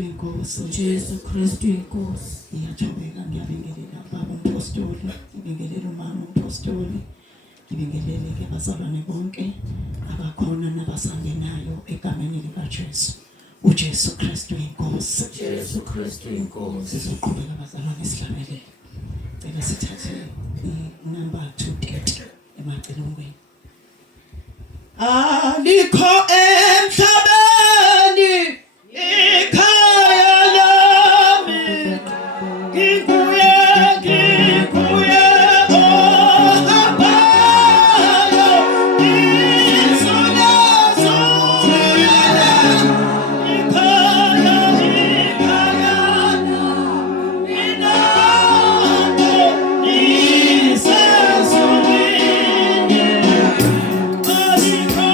inkosi. Jesu Kristu inkosi. Ngiyajobeka ngiyabingelela baba umpostoli, ngibingelela umama umpostoli, ngibingelele-ke abazalwane bonke abakhona nabasangenayo egameni likaJesu. uJesu Kristu inkosi. Jesu Kristu inkosi. Sizoqhubeka abazalwane sihlabelele. Cela sithathe number 230 emacelongweni. Alikho emhlabeni ikhaya lami, ngikuye ohambayo, izulazo ikhaya inando isezulwini. Alikho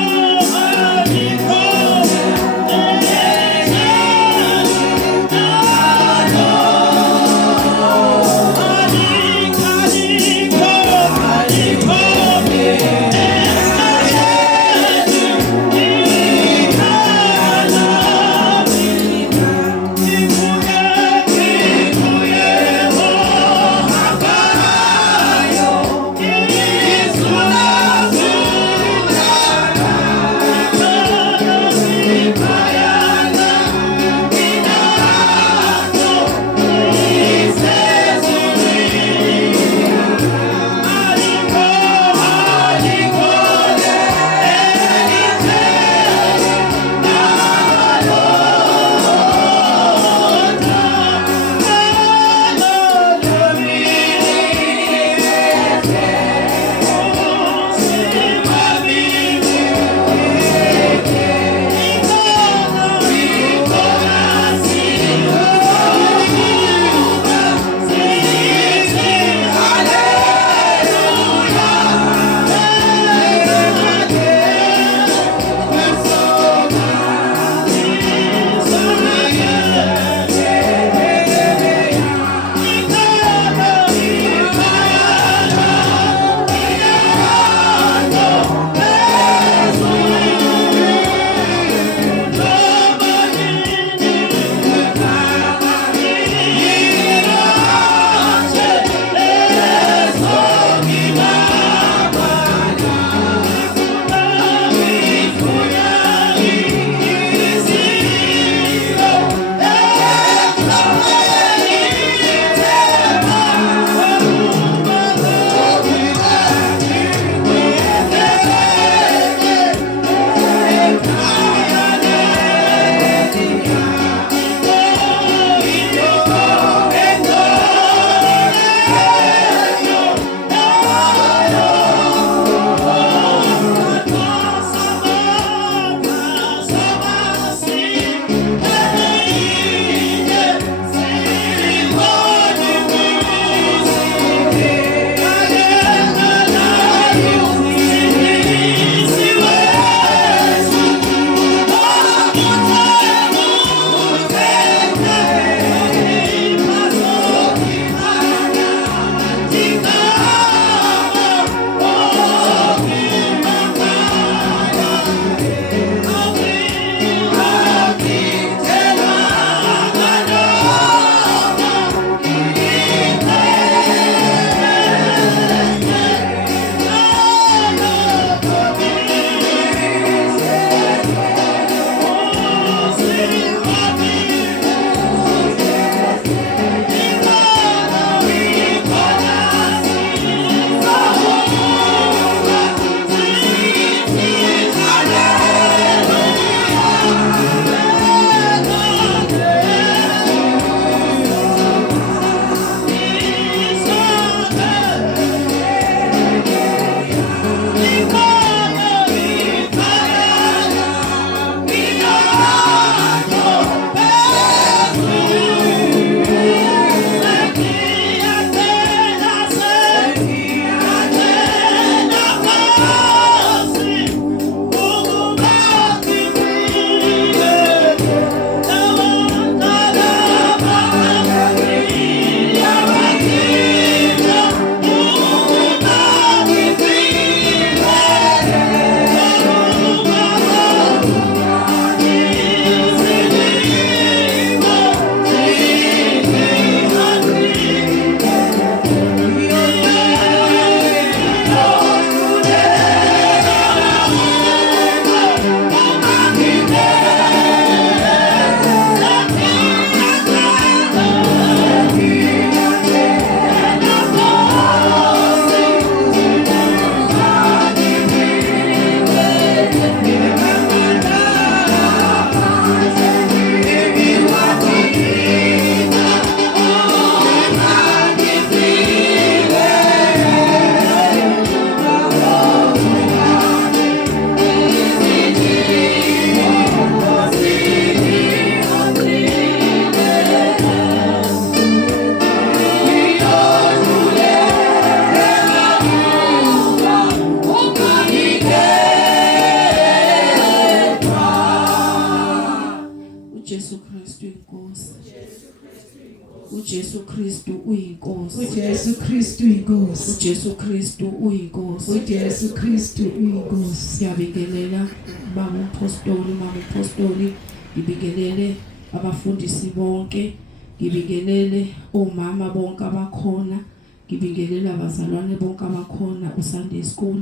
uJesu Kristu uyinkosi uJesu Kristu inkosi uJesu Kristu uyinkosi uJesu Kristu uyinkosi siyabingelela mama umpostoli ngibingelele abafundisi bonke ngibingelele omama bonke abakhona ngibingelele abazalwane bonke abakhona uSunday School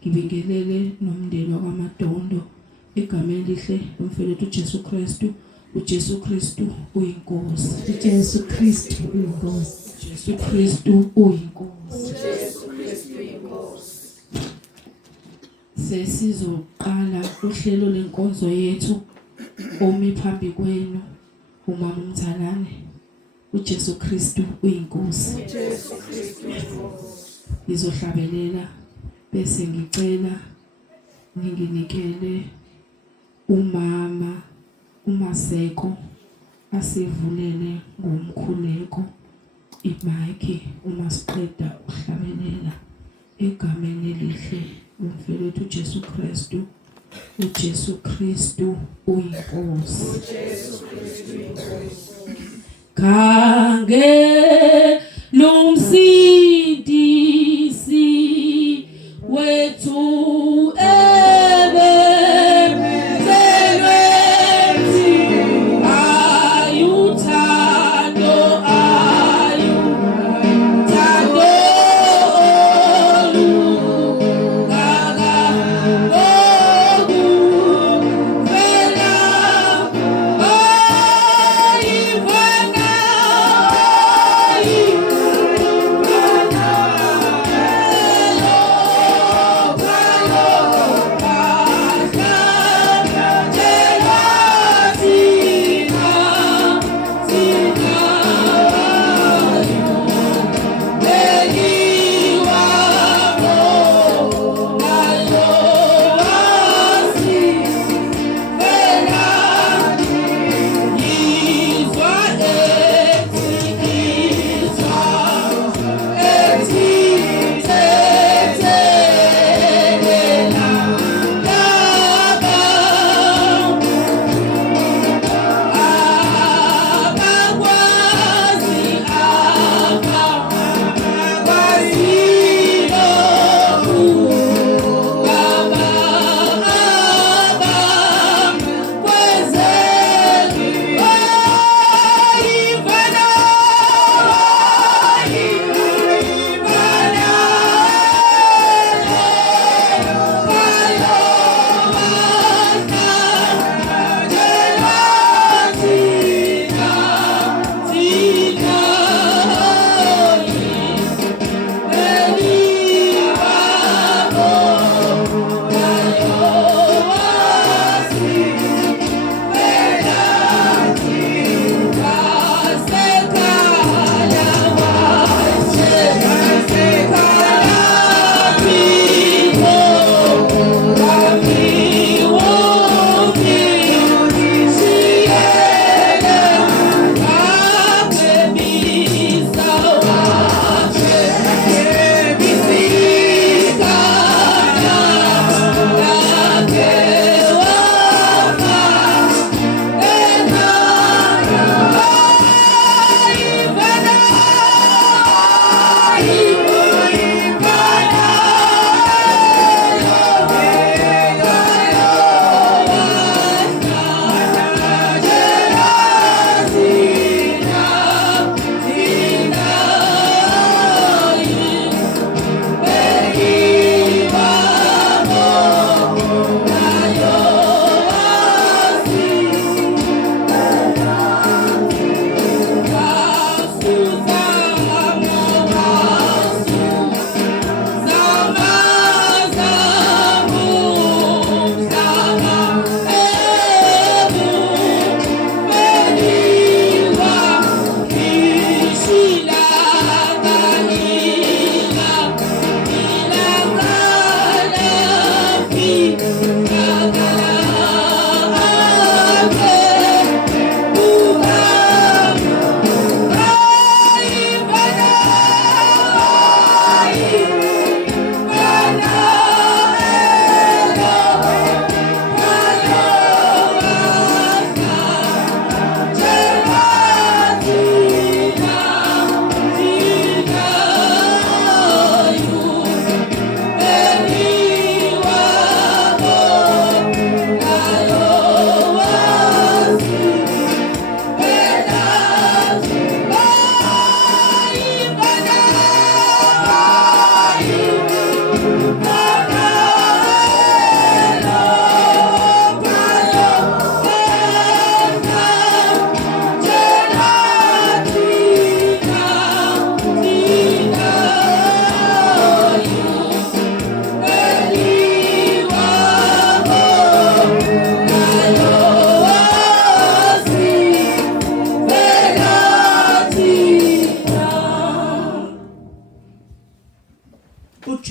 ngibingelele nomndeni wakaMadondo egameni lihle lomfowethu uJesu Kristu uJesu Kristu uyinkosi uJesu Kristu uyinkosi uJesu Kristu uyinkosi sesizoqala uhlelo lenkonzo yethu omi phambi kwenu umama uMthalane uJesu Kristu uyinkosi ngizohlabelela bese ngicela ninginikele umama uMaseko asivulele ngomkhuleko imike uma siqeda uhlabelela egameni elihle lomfowethu uJesu Kristu uJesu Kristu uyinkosi kange lumsindisi wethu ebezelwethi ayuthando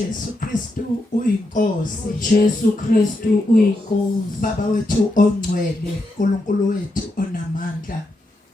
uJesu Kristu uyinkosi. uJesu Kristu uyinkosi. Baba wethu ongcwele, uNkulunkulu wethu onamandla,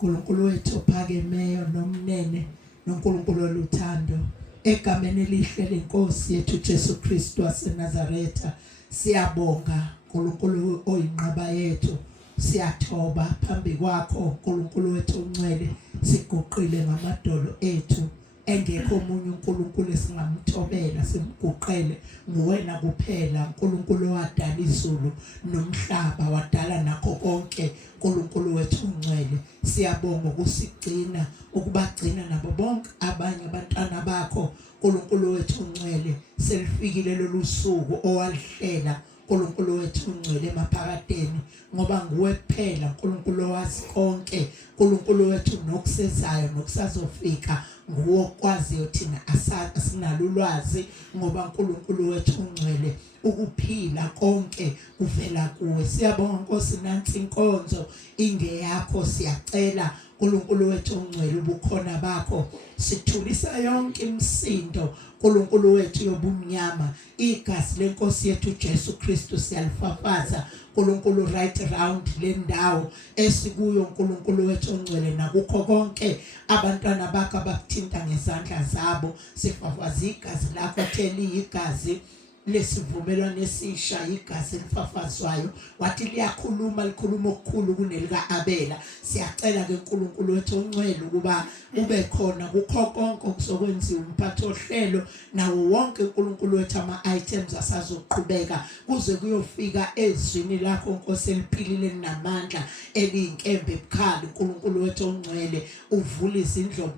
uNkulunkulu wethu ophakemeyo nomnene, noNkulunkulu oluthando. Egameni elihle lenkosi yethu uJesu Kristu waseNazaretha, siyabonga uNkulunkulu oyinqaba yethu. Siyathoba phambi kwakho uNkulunkulu wethu ongcwele, siguqile ngamadolo ethu. Engekho omunye uNkulunkulu esingamthobela simguqele, nguwena kuphela uNkulunkulu wadala izulu nomhlaba, wadala nakho konke. uNkulunkulu wethu ongcwele, siyabonga ukusigcina, ukubagcina nabo bonke abanye abantwana bakho. uNkulunkulu wethu ongcwele, selifikile lolu suku owalihlela uNkulunkulu wethu ongcwele emaphakadeni, ngoba nguwe kuphela uNkulunkulu owazi konke. uNkulunkulu wethu nokusezayo nokusazofika nguwe okwaziyo, thina asinalo ulwazi, ngoba uNkulunkulu wethu ongcwele ukuphila konke kuvela kuwe. Siyabonga Nkosi, nansi inkonzo ingeyakho, siyacela uNkulunkulu wethu ongcwele ubukhona bakho, sithulisa yonke imisindo uNkulunkulu wethu yobumnyama. Igazi lenkosi yethu uJesu Kristu siyalifafaza uNkulunkulu right around le ndawo esikuyo uNkulunkulu wethu ongcwele, nakukho konke abantwana bakho abakuthinta ngezandla zabo. Sifafaza igazi lakho theli igazi lesivumelwano esisha, igazi elifafazwayo, wathi liyakhuluma, likhuluma okukhulu kunelika Abela. Siyacela ke uNkulunkulu wethu ongcwele ukuba ube khona kukho konke okuzokwenziwa umphathi ohlelo nawo wonke uNkulunkulu wethu ama-items asazoqhubeka kuze kuyofika ezwini lakho Nkosi eliphilile linamandla eliyinkembe ebukhali. uNkulunkulu wethu ongcwele, uvule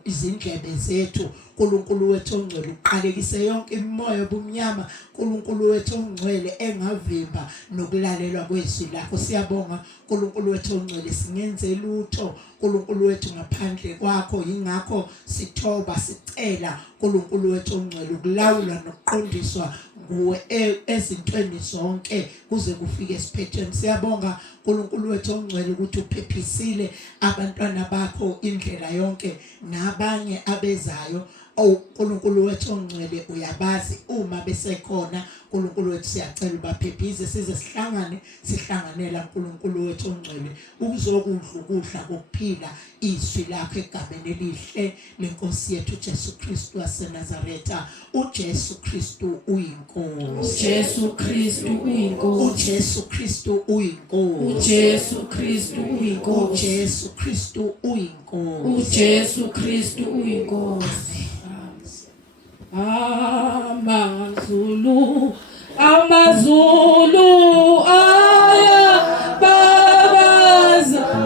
izindlebe zethu uNkulunkulu wethu ongcwele, uqalekise yonke imimoya obumnyama uNkulunkulu wethu ongcwele engavimba nokulalelwa kwezwi lakho. Siyabonga uNkulunkulu wethu ongcwele, singenze lutho uNkulunkulu wethu ngaphandle kwakho, ingakho sithoba sicela uNkulunkulu wethu ongcwele ukulawula nokuqondiswa nguwe ezintweni zonke kuze kufike esiphethweni. Siyabonga uNkulunkulu wethu ongcwele ukuthi uphephisile abantwana bakho indlela yonke nabanye abezayo. uNkulunkulu wethu ongcwele uyabazi uma besekhona. uNkulunkulu wethu siyacela ubaphephise, size sihlanganela uNkulunkulu wethu ongcwele ukuzokudla ukudla kokuphila izwi lakho egameni elihle lenkosi yethu uJesu Kristu waseNazaretha. uJesu Kristu uyinkosi. uJesu Kristu uyinkosi. uJesu Kristu uyinkosi. uJesu Kristu uyinkosi. uJesu Kristu uyinkosi. uJesu Kristu uyinkosi. Amazulu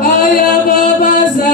ayababaza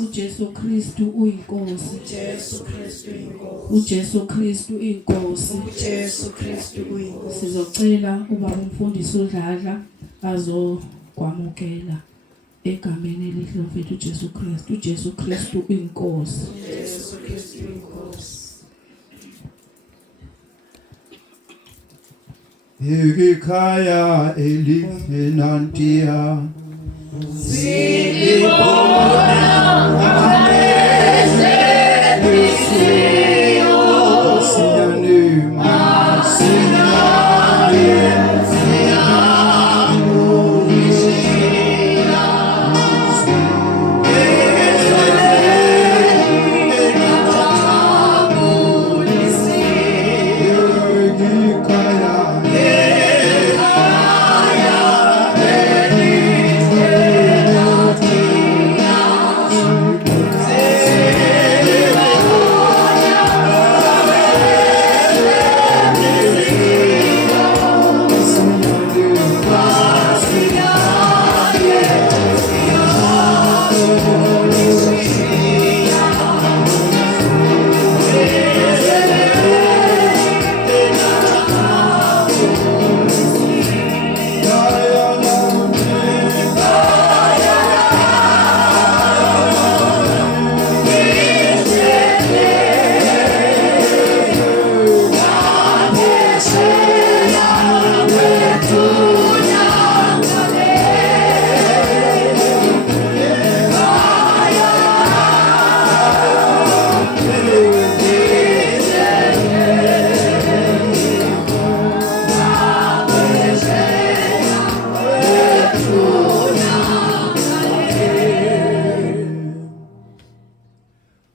uJesu Kristu uyinkosi, Jesu Kristu inkosi. uJesu Kristu uyinkosi. Jesu Kristu uyinkosi. Sizocela ubaba umfundisi uDladla azokwamukela egameni elihle mfethu uJesu Kristu. uJesu Kristu uyinkosi. Jesu Kristu inkosi. Ikhaya elisenantia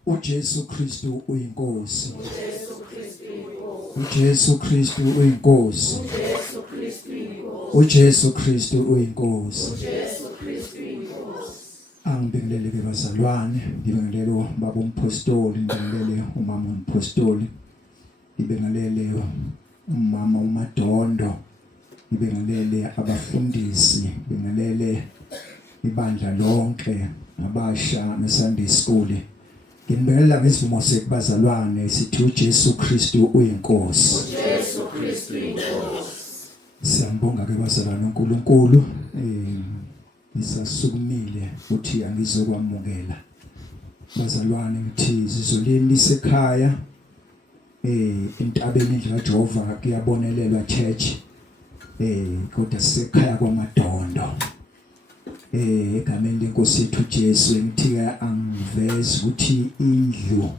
uJesu Kristu uyinkosi. uJesu Kristu uyinkosi. uJesu Kristu uyinkosi. Angibingelele ke bazalwane, ngibingelele baba umpostoli, ngibingelele umama umpostoli, ngibingelele umama uMadondo, ngibingelele abafundisi, ngibingelele ibandla lonke abasha neSunday School. Ngibingelela ngesivumo sekubazalwane sithi uJesu Kristu uyinkosi. uJesu Kristu uyinkosi. Siyambonga ke bazalwane uNkulunkulu isasukumile uthi angizokwamukela bazalwane ngithi izolini lisekhaya entabeni indlela kaJehova kuyabonelelwa church kodwa sisekhaya kwaMadondo egameni lenkosi yethu Jesu ngithi angiveze ukuthi indlu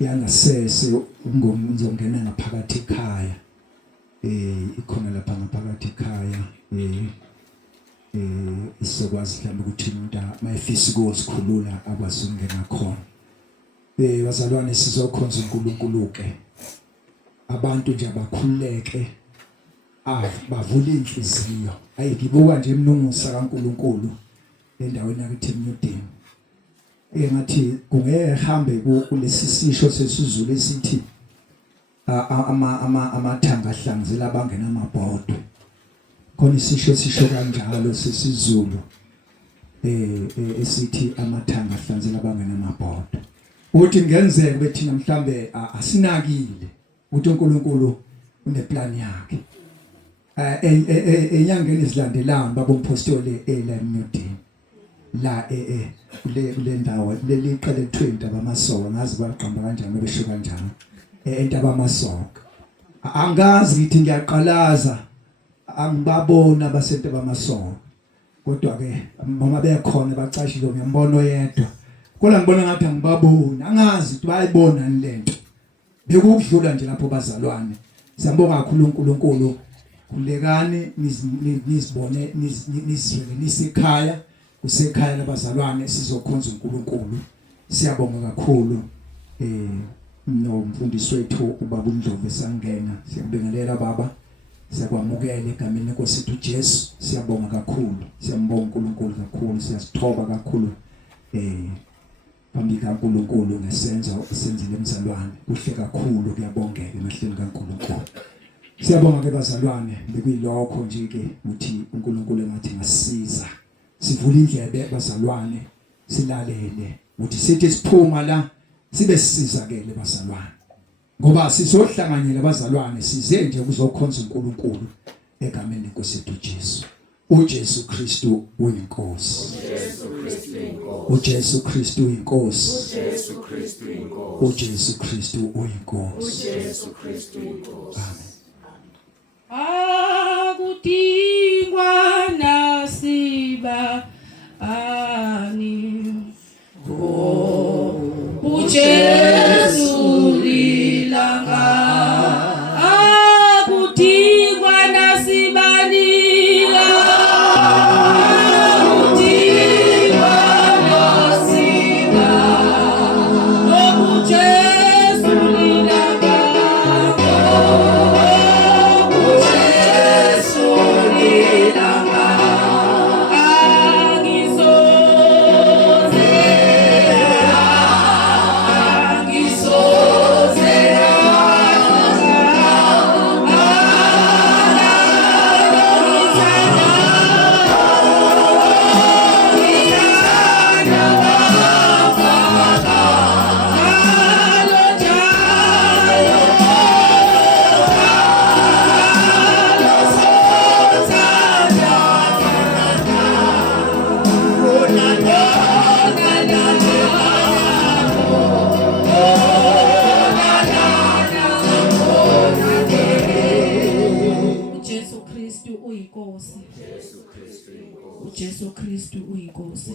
yangasese ngizongena ngaphakathi ekhaya ikhona lapha ngaphakathi ekhaya isokwazi mhlawumbe ukuthi umuntu mayefisa ukuzikhulula akwazi ukungena khona. Bazalwane sizokhonza uNkulunkulu ke abantu nje abakhululeke bavula inhliziyo ayikibuka nje emnungusa kaNkulunkulu endaweni yakithi eMnyudeni ngathi kungehambe kulesi sisho sesizulu esithi amathanga ahlangizela abangena amabhodo khona isisho sisho kanjalo sesizulu esithi amathanga ahlangizela abangena amabhodo uthi ngenzeke bethi mhlambe asinakile ukuthi uNkulunkulu uneplan yakhe enyangeni ezilandelayo baba umpostoli la eMnyudeni la kule ndawo leli qale kuthiwa intaba amasoka ngazi baqamba kanjani besho kanjani intaba amasoka angazi ngithi ngiyaqalaza angibabona basentaba amasoka kodwa ke mama bekhona bacashile ngiyambona oyedwa kodwa ngibona ngathi angibabona angazi ukuthi bayibona lento bekukudlula nje lapho bazalwane siyambonga kakhulu uNkulunkulu kulekani nizibone nizizwele nisekhaya kusekhaya labazalwane sizokhonza uNkulunkulu siyabonga kakhulu nomfundisi wethu ubaba uNdlovu esangena siyabingelela baba siyakwamukela egameni lenkosi yethu Jesu siyabonga kakhulu siyambonga uNkulunkulu kakhulu siyasithoba kakhulu phambi kaNkulunkulu ngesenzo esenzile emzalwane kuhle kakhulu kuyabongeka emahleni kaNkulunkulu. Siyabonga ke bazalwane bekuyilokho nje ke uthi uNkulunkulu engathi ngasiza sivule indlebe bazalwane silalele uthi sithi siphuma la sibe sisizakele bazalwane ngoba sizohlanganyela abazalwane size nje ukuzokhonza uNkulunkulu egameni lenkosi yethu Jesu. uJesu Kristu uyinkosi. uJesu Kristu uyinkosi. uJesu Kristu uyinkosi. Amen. Akudingwa nasiba ani uJesu lilanga akudingwa nasibani uJesu Kristu uyinkosi.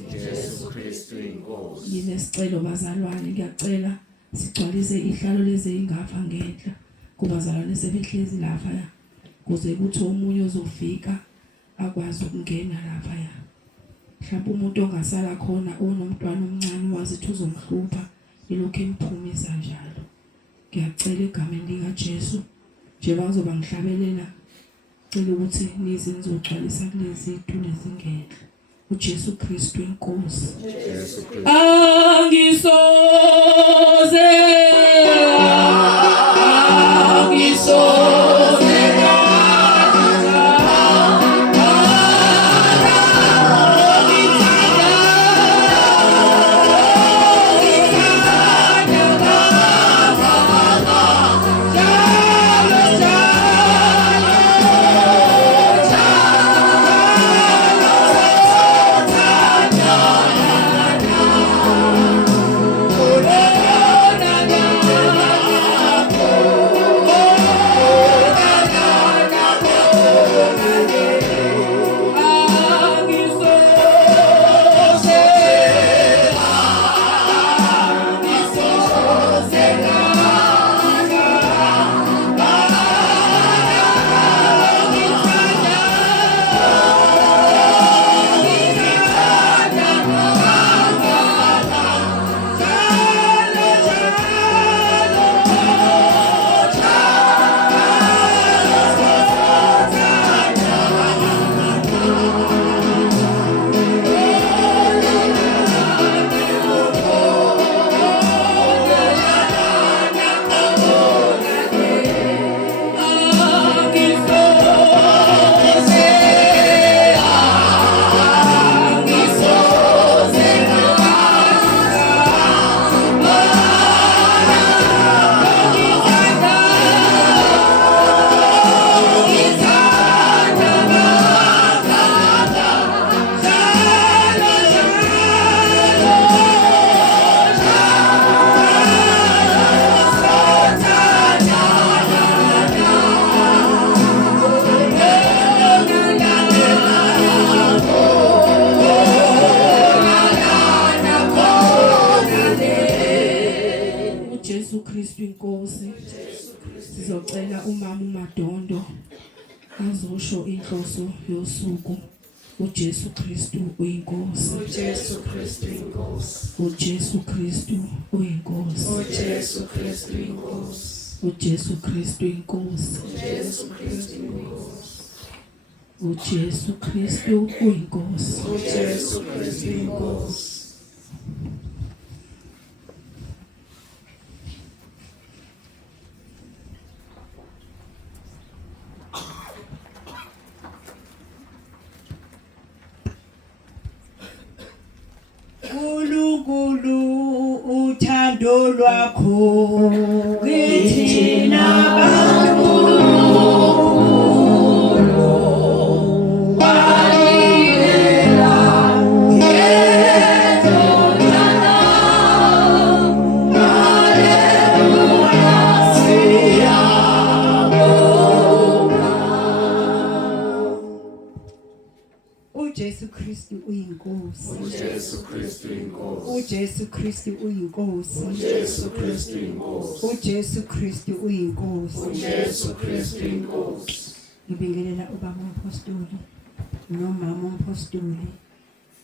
Nginesicelo bazalwane, ngiyacela sigcwalise ihlalo lezi ingafa ngenhla kubazalwane sebehlezi lapha kuze kuthi omunye uzofika akwazi ukungena lapha mhlawumbe umuntu ongasala khona onomntwana omncane wazithi uzomhlupha ilokho emphumisa njalo. Ngiyacela egameni lika Jesu njengoba kuzoba ngihlabelela cela ukuthi nize nizogcwalisa kulezi itulo ezingena. uJesu Kristu inkosi. Angisoze sizocela umama uMadondo azosho inhloso yosuku. uJesu Kristu uyinkosi. uJesu Kristu inkosi. uJesu Kristu uyinkosi. uJesu Kristu inkosi. uJesu Kristu inkosi. uJesu Kristu inkosi. uJesu Kristu uyinkosi. uJesu Kristu inkosi. uNkulunkulu uthando lwakho Kithina bantu uJesu Kristu uyinkosi. uJesu Kristu inkosi. uJesu Kristu uyinkosi. uJesu Kristu inkosi. uJesu Kristu uyinkosi. uJesu Kristu inkosi. Ngibingelela ubaba umpostoli nomama umpostoli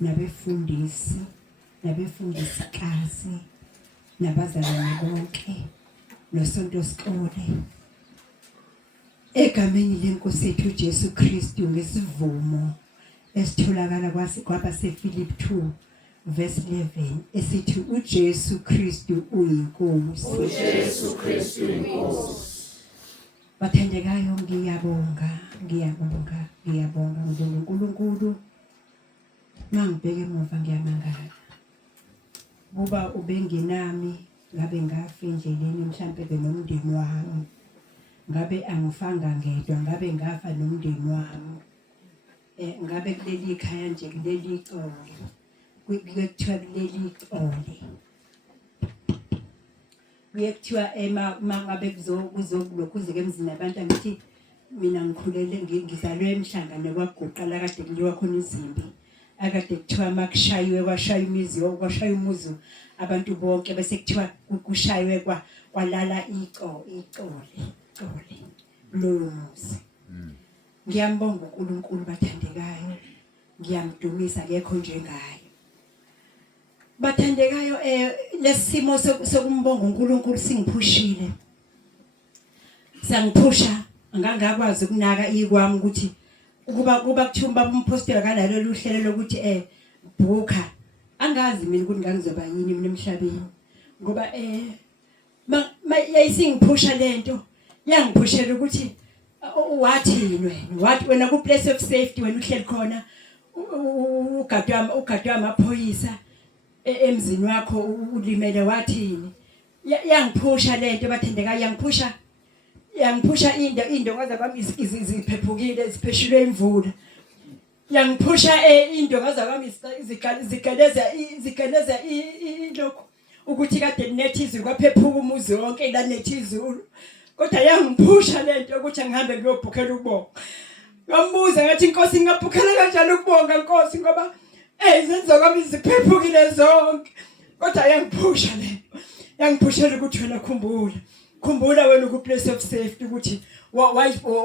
nabefundisi nabefundisikazi nabazalwane bonke nosonto sikole egameni lenkosi yethu uJesu Kristu ngesivumo esitholakala kwaba sePhilip 2 verse 11 esithi uJesu Kristu uyinkosi. uJesu Kristu inkosi. Bathandekayo ngiyabonga uNkulunkulu mangibheke emuva ngiyamangala kuba ubengenami ngabe ngafe endleleni mhlambe benomndeni wami ngabe angifanga ngedwa ngabe ngafa nomndeni wami ngabe kuleli khaya nje kuleli ixole kuyekuthiwa kuleli ixole kuyekuthiwa mangabe kuzokulokhuze emzini abantu angithi mina ngikhulele ngizalwe emhlangane kwaGuqala kade kuliwa khona izimpi akade kuthiwa makushaywe kwashaya imizi kwashaya umuzi abantu bonke bese kuthiwa kushaywe kwalala ixole loyo muzi. Ngiyambonga uNkulunkulu bathandekayo ngiyamdumisa akekho njengaye bathandekayo lesimo sokumbonga uNkulunkulu singiphushile sangiphusha angangakwazi ukunaka ikwami ukuthi kuba kuthiwa baba umpostoli kanalo luhlelo lokuthi bhuka angazi mina ukuthi ngangizoba yini mina emhlabeni ngoba yayisingiphusha lento yangiphushela ukuthi wathi wena ku place of safety wena uhleli khona ugadwe amaphoyisa emzini wakho ulimele wathini yangiphusha lento bathendeka yangiphusha indonga zami iziphephukile zipheshulwe imvula yangiphusha indonga zami zigeleza lokho ukuthi kade nethizi kwaphephuka umuzi wonke la nethizulu kodwa yangiphusha lento ukuthi ngihambe ngiyobhukhela ukubonga ngambuza ngathi inkosi ngingabhukhela kanjani ukubonga Nkosi ngoba izenzo kwami ziphephukile zonke kodwa yangiphusha lento yangiphushela ukuthi wena khumbula wena ku place of safety ukuthi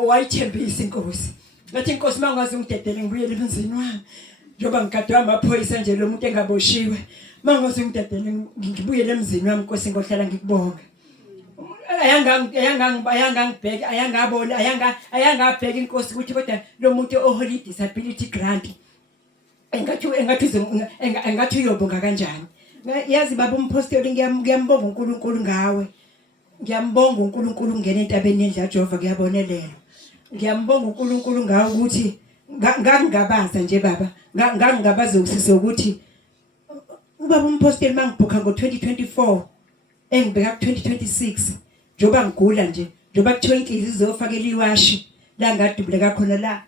wayithembisa inkosi ngathi inkosi mangazi ungidedele ngibuyele emzini wami njoba ngigadwe amaphoyisa nje lo muntu engaboshiwe mangazi ungidedele ngibuyele emzini wami Nkosi ngohlala ngikubonga ayangangibheka ayangabheka inkosi ukuthi kodwa lo muntu oholy disability grant engathi uyobonga kanjani yazi baba umpostoli ngiyambonga uNkulunkulu ngawe ngiyambonga uNkulunkulu ngene entabeni endla Jehova kuyabonelela ngiyambonga uNkulunkulu ngawe ukuthi ngangingabaza nje baba ngangingabaza ukusisa ukuthi ubaba umpostoli mangibhuka ngo2024 engibheka ku2026 njoba ngigula nje njoba kuthiwa inhliziyo izofakela iwashi la ngadubuleka khona la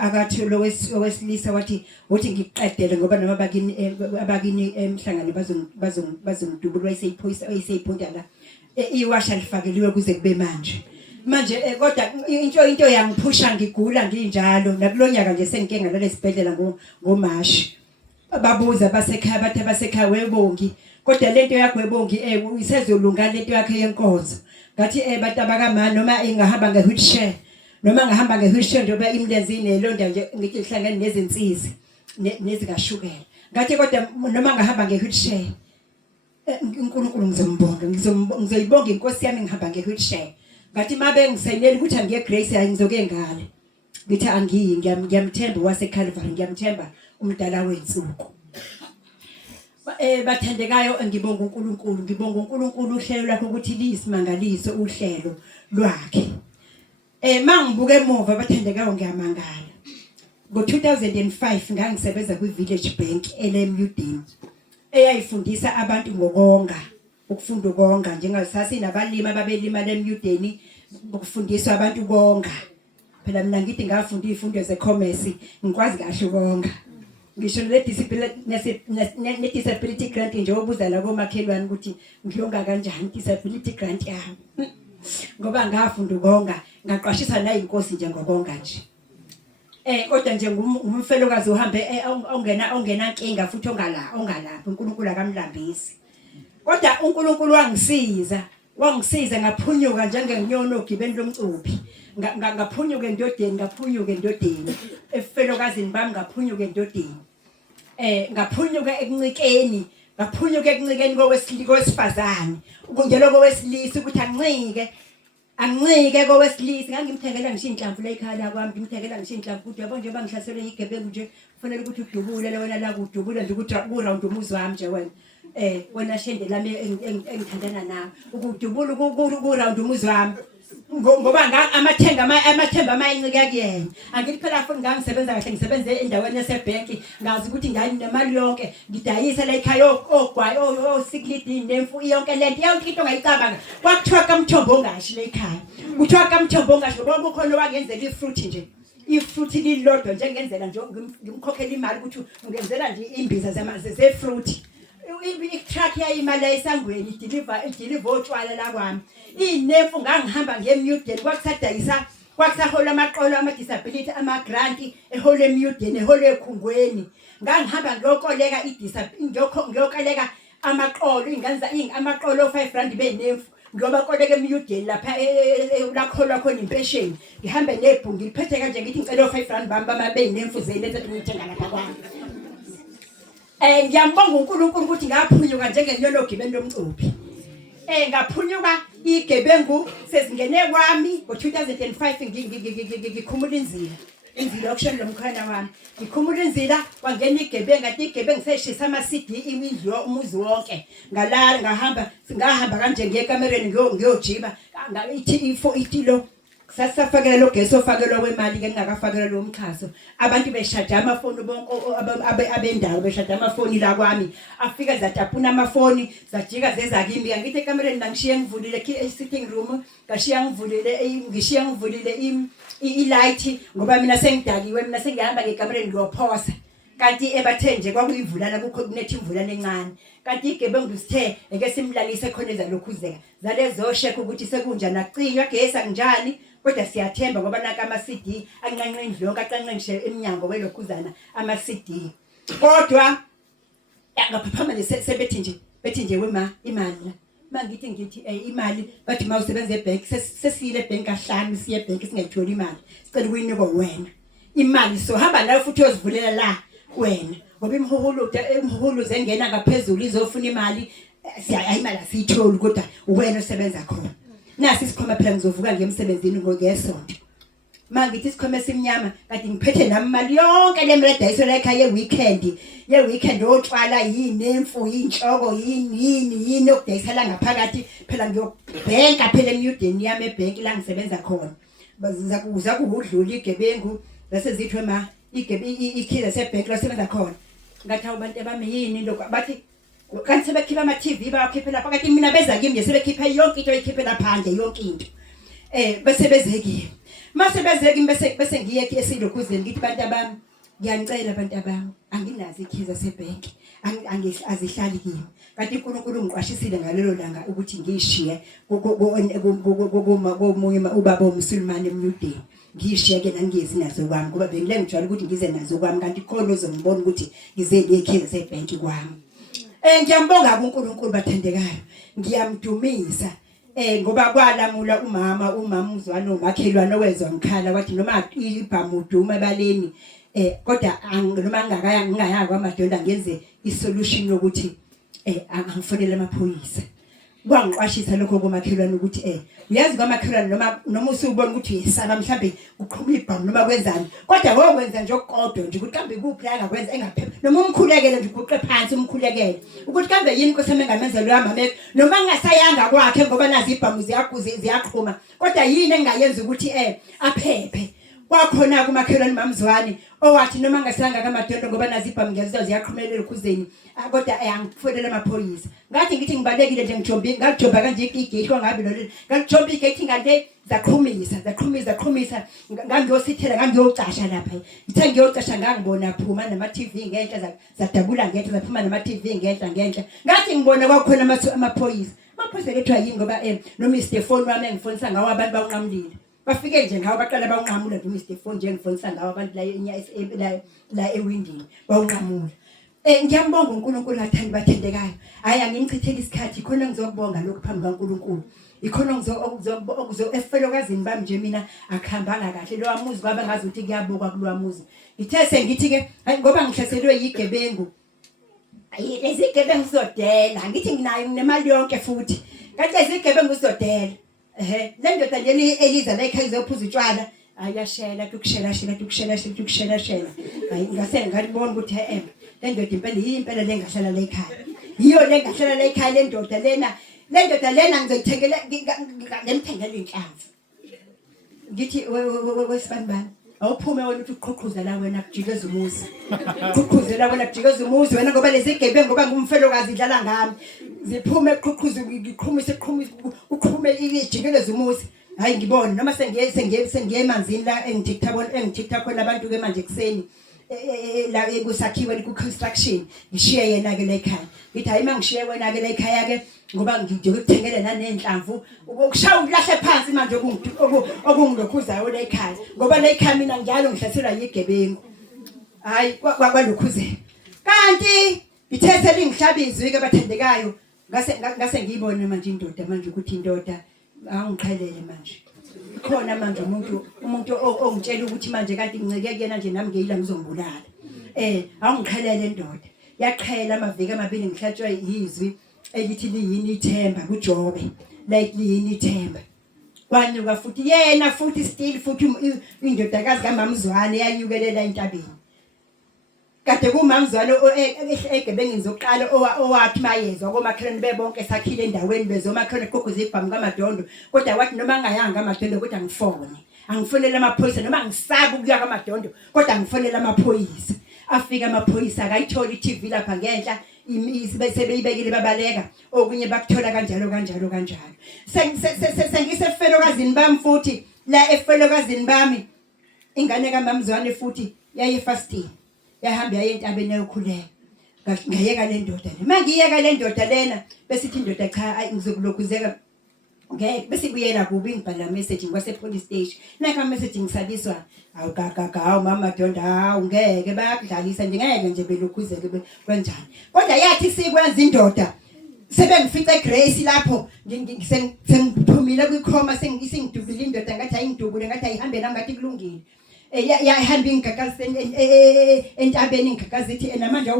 akathi lowesilisa wathi ngikuqedele ngoba noma abakini emhlangane bazongidubula wayiseyiphonta la iwasha lifakeliwe kuze kube manje kodwa into yangiphusha ngigula nginjalo nakulonyaka nje sengike ngalale esibhedlela ngoMashi babuza basekhaya bathi abasekhaya webongi kodwa lento yakho webongi isezolunga lento yakhe yenkonzo ngathi bathi abakamani noma ingahamba nge-wheelchair noma ngahamba nge-wheelchair njengoba imlenzi inelonda nje ngithi ihlangene nezinsizi nezikashukela ngathi kodwa noma ngahamba nge-wheelchair uNkulunkulu ngizoyibonga inkosi yami ngihamba nge-wheelchair ngathi mabe ngisayinela ukuthi angiye Grace hayi ngizoke ngale ngithi angiyi ngiyamthemba waseCalvary ngiyamthemba umdala wensuku bathandekayo ngibonga uNkulunkulu uhlelo lakho ukuthi liyisimangaliso uhlelo lwakhe mangibuka emuva bathandekayo ngiyamangala ngo2005 ngangisebenza kwi Village Bank LMUD eyayifundisa abantu ngokonga, ukufunda ukonga njengasasi nabalimi ababelima lemyudeni ukufundiswa abantu ukonga. Phela mina ngithi ngafunda izifundo ze-commerce ngikwazi kahle ukonga. Ngisho ne disability grant nje obuza la komakhelwane ukuthi ngiyonga kanjani disability grant yami. Ngoba ngafunda ukonga, ngaqwashisa na inkosi nje ngokonga nje. Kodwa nje ngumfelokazi uhambe ongena nkinga futhi ongalaphi uNkulunkulu akamlambisi. Kodwa uNkulunkulu wangisiza ngaphunyuka njengenyoni ogibeni lomcuphi. Ngaphunyuka endodeni efelokazini bami ngaphunyuka endodeni. Ngaphunyuka ekuncikeni kowesifazane. Kunjalo kowesilisa ukuthi ancike kowesilisa. Ngangimthengela ngisho inhlamvu la ekhaya kwami, ngimthengela ngisho inhlamvu ukuthi yabo nje bangihlaselwe igebengu nje kufanele ukuthi udubule le wena la kudubula nje ukuthi ku-round umuzi wami nje wena. Wena shende lami engithandana nawe ukudubula ku-round umuzi wami. Ngoba amathemba amayincike kuyena. Angithi phela futhi ngangisebenza kahle, ngisebenze endaweni yasebhenki, ngazi ukuthi nemali yonke ngidayisa la ekhaya ogwayi osiklidi nemfu yonke lento yonke into ongayicabanga. Kwakuthiwa kaMthombo ongashi la ekhaya. Kuthiwa kaMthombo ongashi ngoba kukhona owangenzela ifruit nje. Ifruit lilodwa nje ngenzela nje ngimkhokhela imali ukuthi ungenzela nje imbiza ze-fruit. I-truck yayimali esangweni ideliver otshwala la kwami. Inemfu ngangihamba ngemyudeni kwakusahola amaqolo ama-disability ama-grant ehole emyudeni ehole ekhungweni. Ngangihamba ngiyokoleka amaqolo amaqolo 5 rand benemfu ngiyobakoleka emyudeni lapha lakholwa khona impesheni. Ngihambe nebhungi ngiliphethe kanje ngithi ngicela 5 rand bami benemfu zeletha ngithenga lapha kwami. Ngiyambonga uNkulunkulu ukuthi ngaphunyuka njengenyoni ogibeni lomcuphi. Ngaphunyuka igebengu sezingene kwami ngo-2005 ngikhumula inzila yokushona lomkhwana wami. Ngikhumula inzila kwangena igebengu, kanti igebengu seshisa ama-CD umuzi wonke. Ngahamba kanje ngiye ekamereni ngiyojiba itilo sasafakela lo gesi ofakelwa kwemali ke ngingakafakelwa lo mkhaso. Abantu beshada amafoni bonke abendawo beshada amafoni la kwami. Afika zatapuna amafoni zajika zeza kimi. Ngithi ekamereni ngishiye ngivulile sitting room, ngishiya ngivulile i-light ngoba mina sengidakiwe, mina sengihamba ngekamereni ngiyophosa. Kanti ebathe nje kwakuyivulana kunethi imvulana encane. Kanti igebengu sithe eke simlalise khona ezalokhuzeka. Zalezosheka ukuthi sekunjani akucinywa gesi anginjani. Kodwa siyathemba ngoba naka ama-CD anqanqe indlu yonke aqanqe ngisho eminyango welokhuzana ama-CD. Kodwa ngaphaphama bethi nje wema imali la. Mangithi imali bathi mawusebenza ebhenki sesile ebhenki kahlanu siye ebhenki singayitholi imali. Sicela ukuyinikwa wena. Imali so hamba nayo futhi uyozivulela la wena. Ngoba imhuhulu zengena ngaphezulu izofuna imali. Imali asiyitholi kodwa wena osebenza khona. Nasi isikhoma phela ngizovuka ngemsebenzini ngesonto. Mangithi isikhoma esimnyama kanti ngiphethe nami imali yonke lemredayiso la ekhaya ye-weekend otshwala yinemfu yinhloko yini okudayisela ngaphakathi phela ngiyobhenka phela emyudeni yami ebhenki la ngisebenza khona. Baziza kuudlula igebengu bese zithwe ikhiza sebhenki la sebenza khona. Ngathi abantu abami yini lokho bathi kanti sebekhipha ama-TV bawakhiphe lapha kanti mina beza kimi nje sebekhipha yonke into oyikhiphela phandle yonke into. Bese beze kimi. Mase beze kimi bese ngiye esilokhuzeni ngithi bantu abami ngiyanicela abantu abami anginazi ikhiza sebhenki azihlali kimi. Kanti uNkulunkulu ungiqwashisile ngalelo langa ukuthi ngishiye komunye ubaba omsulumane emyudeni. Ngishiye ke nangezi nazo kwami ngoba bengile ngijwayele ukuthi ngize nazo kwami kanti khona uzongibona ukuthi ngize lekhiza sebhenki kwami. Ngiyambonga uNkulunkulu bathandekayo. Ngiyamdumisa ngoba kwalamula umama uMzwane umakhelwane owezwa ngikhala wathi noma ibhamuduma ebaleni kodwa noma ngingaya kwamadonda ngenze isolution yokuthi angifonele amaphoyisa. Kwangiqwashisa lokho komakhelwane ukuthi uyazi kwamakhelwane noma usubona ukuthi uyesaba mhlambe uqhuma ibhamu noma kwenzani kodwa wokwenza nje okukodwa nje ukuthi kambe kuphi la ngakwenza engaphepha noma umkhulekele nje uguqe phansi umkhulekele ukuthi kambe yini inkosi engamenza lo yamame noma ngingasayanga kwakhe ngoba nazi ibhamu ziyaqhuma kodwa yini engayenza ukuthi aphephe. kwakhona kumakhelwane mamzwane owathi noma ngasanga kamadondo ngoba nazibhamu ngiyazizo ziyaqhumelela ukhuzeni kodwa angifonela amaphoyisa ngathi ngithi ngibalekile nje ngajomba kanje igate kwangabe lo ngajomba igate ngale zaqhumisa ngangiyosithela ngangiyocasha lapha ngithe ngiyocasha ngangibona phuma nama TV ngenhla zadabula ngenhla zaphuma nama TV ngenhla ngathi ngibona kwakhona amaphoyisa lethiwa yini ngoba noma Stefan wami engifonisa ngawo abantu bawunqamulile bafike nje ngawo baqala bawunqamula noma Stefan nje engifonisa ngawo abantu la ewindini bawunqamula ngiyambonga uNkulunkulu athandi bathendekayo hayi angingichithela isikhathi khona ngizokubonga lokhu phambi kaNkulunkulu ikhona ngizo efelokazini bami nje mina akuhambanga kahle lo amuzi kwaba ngazi ukuthi kuyabuka kulo muzi ngithe sengithi ke hayi ngoba ngihlaselwe yigebengu ayi lezigebengu sizodela ngithi nginayo nemali yonke futhi kanti lezigebengu sizodela le ndoda leli Eliza la ekhaya izophuza utshwala ayashela tukushela hayi ngase ngalibona ukuthi le ndoda impela lengahlala la ekhaya yiyo lengahlala la ekhaya le ndoda lena ngizoyithengela ngemthengela inhlanzi ngithi wesibani awuphume wena uthi uqhuqhuza la wena kujikeza umuzi uqhuqhuzela wena kujikeza umuzi wena ngoba lezigebengu ngoba ngumfelokazi idlala ngami ziphume eqhuqhuza uqhume ijikeleza umuzi hayi ngibona noma sengiye emanzini la engithitha khona abantu ke manje kuseni la kusakhiwe ku construction ngishiye yena ke la ekhaya ngithi hayi mangishiye wena ke la ekhaya ke ngoba ngidikuthengele nanenhlamvu ukushaya ulahle phansi manje okungilokhuzayo la ekhaya ngoba la ekhaya mina njalo ngihlaselwa yigebengu hayi kwalokhuze kanti ithethe lingihlabizwe ke bathendekayo ngase ngiyibone manje indoda manje ukuthi indoda angiqhelele manje khona manje umuntu ongitshela ukuthi manje kanti ngiceke kuyena nje nami ngeyila ngizombulala angiqhelele indoda yaqhela amaviki amabili ngihlatshwa yizwi elithi liyini ithemba kuJobe like liyini ithemba kwanyuka futhi yena futhi still futhi indodakazi kaMamzwane yanyukelela entabeni kade kuMamzwane egebengini zokuqala owathi mayezwa komakhelwane bebonke sakhile endaweni bezomakhelwane qogoza ibhamu kaMadondo kodwa wathi noma ngayanga kaMadondo kodwa angifonele amaphoyisa noma ngisaba ukuya kaMadondo kodwa ngifonele amaphoyisa afika amaphoyisa akayithola iTV lapha ngenhla bese beyibekile babaleka okunye bakuthola kanjalo sengisefelokazini bami futhi la efelokazini bami ingane kaMamzwane futhi yayifasting yahamba entabeni yokhuleka ngayeka le ndoda le mangiyeka le ndoda lena besithi indoda cha ngizokulokhuzeka ngeke bese kuyela kubi ngibhala message ngwase police station naka message ngisabiswa awu mama Donda ngeke bayakudlalisa nje ngeke nje belokhuzeke kanjani kodwa yathi sikwenza indoda sebengifice Grace lapho sengiphumile kwikhoma sengidubile indoda ngathi ayingidubule ngathi ayihambe nami ngathi kulungile yahamba ingagazi entabeni ingagazi ithi namanje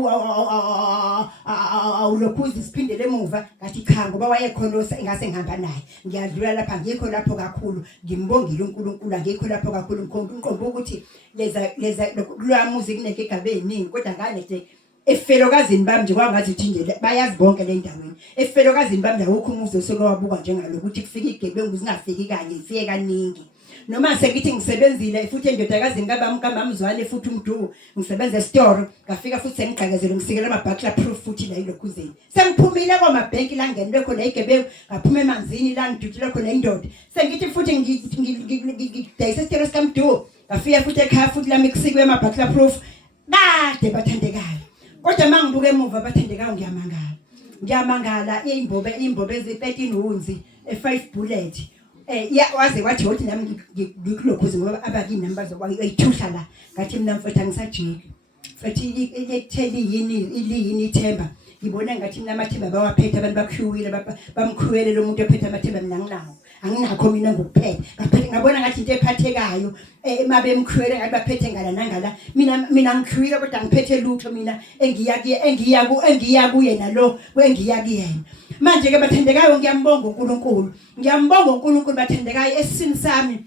awulokhuzi siphindele emuva ngathi cha ngoba wayekholosa ingase ngihamba naye ngiyadlula lapha ngikho lapho kakhulu ngimbongile uNkulunkulu ngikho lapho kakhulu ngiqomba ukuthi leza kulwa music nekegaba eziningi kodwa ngane efelokazini bami nje kwangathi uthi nje bayazi bonke le ndaweni efelokazini bami awukho umuzi osokuwabuka njengalokuthi kufika igebengu zingafiki kanye ifike kaningi noma sengithi ngisebenzile futhi endodakazini kaMamzwane futhi umdumo ngisebenza e-store ngafika futhi sengigqakezela ngisikela ama-butler proof futhi la ilokhuzeni sengiphumile kwamabhenki la ngenwe khona igebengu ngaphuma emanzini la ngidutshile khona indoda sengithi futhi ngidayisa e-store sikamdumo ngafika futhi ekhaya futhi lami kusikwe ama-butler proof kade bathandekayo kodwa mangibuka emuva bathandekayo ngiyamangala imbobe ezi-13 unzi 5 bullet waze wathi wothi nami ngikulokhuze ngoba abakini nami bazokwayichuhla la ngathi mina mfethu angisajiki futhi iletheli yini ithemba ngibona ngathi mina amathemba bawaphethe abantu bakhuwile bamkhuwele lo muntu ophethe amathemba mina anginakho mina ngokuphethe ngabona ngathi into ephathekayo emabe emkhuwele ngathi baphethe ngala nangala mina ngikhuwile kodwa ngiphethe lutho mina engiya kuye nalo engiya kuyena manje ke bathandekayo ngiyambonga uNkulunkulu bathandekayo esisini sami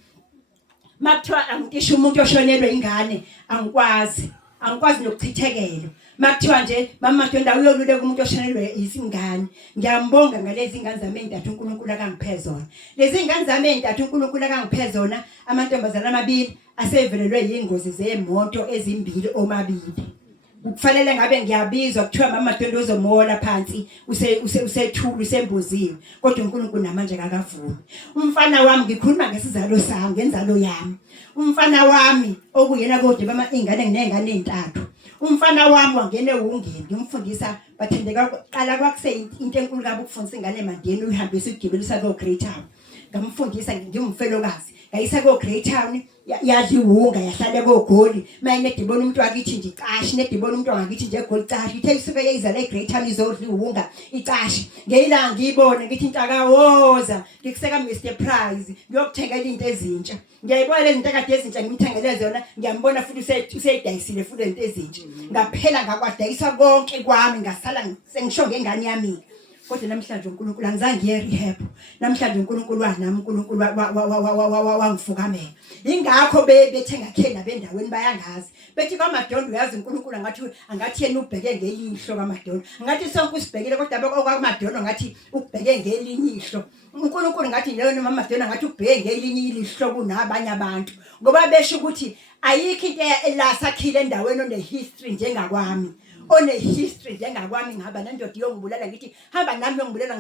makuthiwa angikisho umuntu oshonelwe ingane angikwazi angikwazi nokuchithekela makuthiwa nje mama Matonda uyoluleka umuntu oshanelwe izingane ngiyambonga ngalezi ingane zami entathu uNkulunkulu akangiphe zona lezi ingane zami entathu uNkulunkulu akangiphe zona amantombazana amabili asevelelwe yingozi zemoto ezimbili omabili kufanele ngabe ngiyabizwa kuthiwa mama Matonda uzomola phansi usethulu usembuziwe kodwa uNkulunkulu namanje akakavumi umfana wami ngikhuluma ngesizalo sami ngenzalo yami umfana wami okuyena kodwa bama ingane nginengane ezintathu umfana wami wangene ungeni ngimfundisa bathendeka qala kwakuse into enkulu kabi ukufundisa ingane eMandeni uyihambisa ukugibelisa ko Great Town ngamfundisa ngimfelokazi ngayisa ko Great Town yadli uwunga yahlale ko Goli mayine dibona umuntu wakithi nje icashi nedibona umuntu wangakithi nje eGoli cashi ithe isuke yayizala eGreat Town izodli uwunga icashi ngeyilanga ngiyibona ngithi intakawoza ngikuseka Mr Prize ngiyokuthengela into ezintsha ngiyayibona lezi zinto kade ezintsha ngimthengelele zona ngiyambona futhi useyidayisile futhi lento ezintsha ngaphela ngakwadayisa konke kwami ngasala sengisho ngengane yami kodwa namhlanje uNkulunkulu angizange ngiye rehab namhlanje uNkulunkulu wanami uNkulunkulu wangifukamela ingakho bethenga khena bendaweni bayangazi bethi kwaMadondo uyazi uNkulunkulu angathi yena ubheke ngelihlo kwaMadondo ngathi sonke usibhekile kodwa kwaMadondo ngathi ubheke ngelinye ihlo uNkulunkulu ngathi yena mama Madondo ngathi ubheke ngelinye ilihlo kunabanye abantu ngoba besho ukuthi ayikho into elasakhile endaweni one history njengakwami one history njengakwami ngihamba nendoda yongibulala ngithi hamba nami yongibulala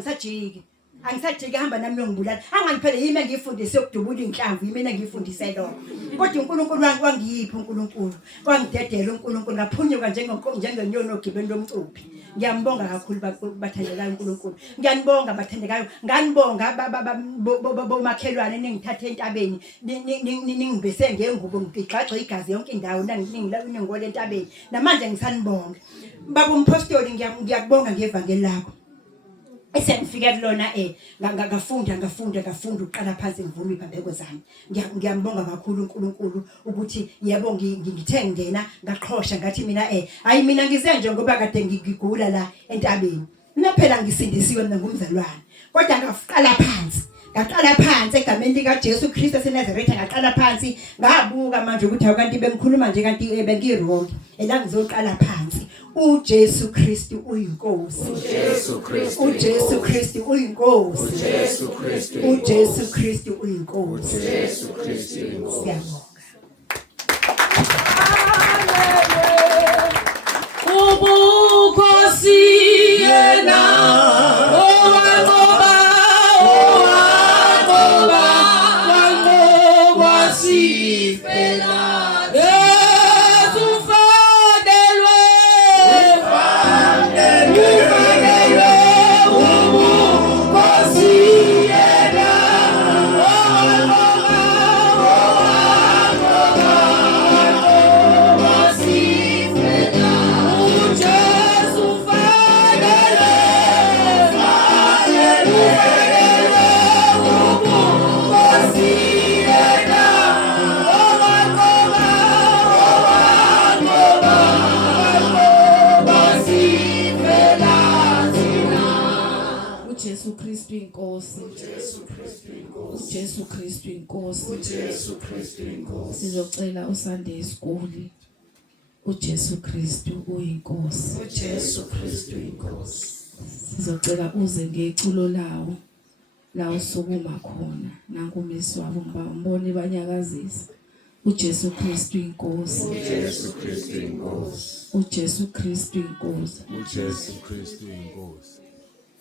angisajike hamba nami yongibulala anganiphele yimi engifundise ukudubula inhlamvu yimi engifundise lokho kodwa uNkulunkulu wangipha uNkulunkulu wangidedela uNkulunkulu ngaphunyuka njengenyoni ogibeni lomcuphi ngiyambonga kakhulu bathandekayo uNkulunkulu ngiyanibonga bathandekayo nganibonga bomakhelwane ningithathe entabeni ningibese ngengubo ngigxagxa igazi yonke indawo ningingole entabeni namanje ngisanibonga baba umpostoli ngiyakubonga ngevangeli lakho esengifike kulona ngafunda uqala phansi ngivuma iphambeko zami ngiyambonga kakhulu uNkulunkulu ukuthi yebo ngithe ngena ngaqhosha ngathi mina hayi mina ngize nje ngoba kade ngigula la entabeni naphela ngisindisiwe mina ngumzalwane kodwa ngaqala phansi egameni lika Jesu Kristu eNazaretha ngaqala phansi ngabuka manje ukuthi akanti bengikhuluma nje kanti bengirong la ngizoqala phansi uJesu Kristu uyinkosi uJesu Kristu uyinkosi uJesu Kristu uyinkosi siyabonga ubukhosi yena uJesu Kristu inkosi sizocela uSunday School uJesu Kristu uyinkosi sizocela uze ngeculo lawo la usukuma khona nankumisi wabo mbone banyakazisa uJesu Kristu inkosi uJesu Kristu inkosi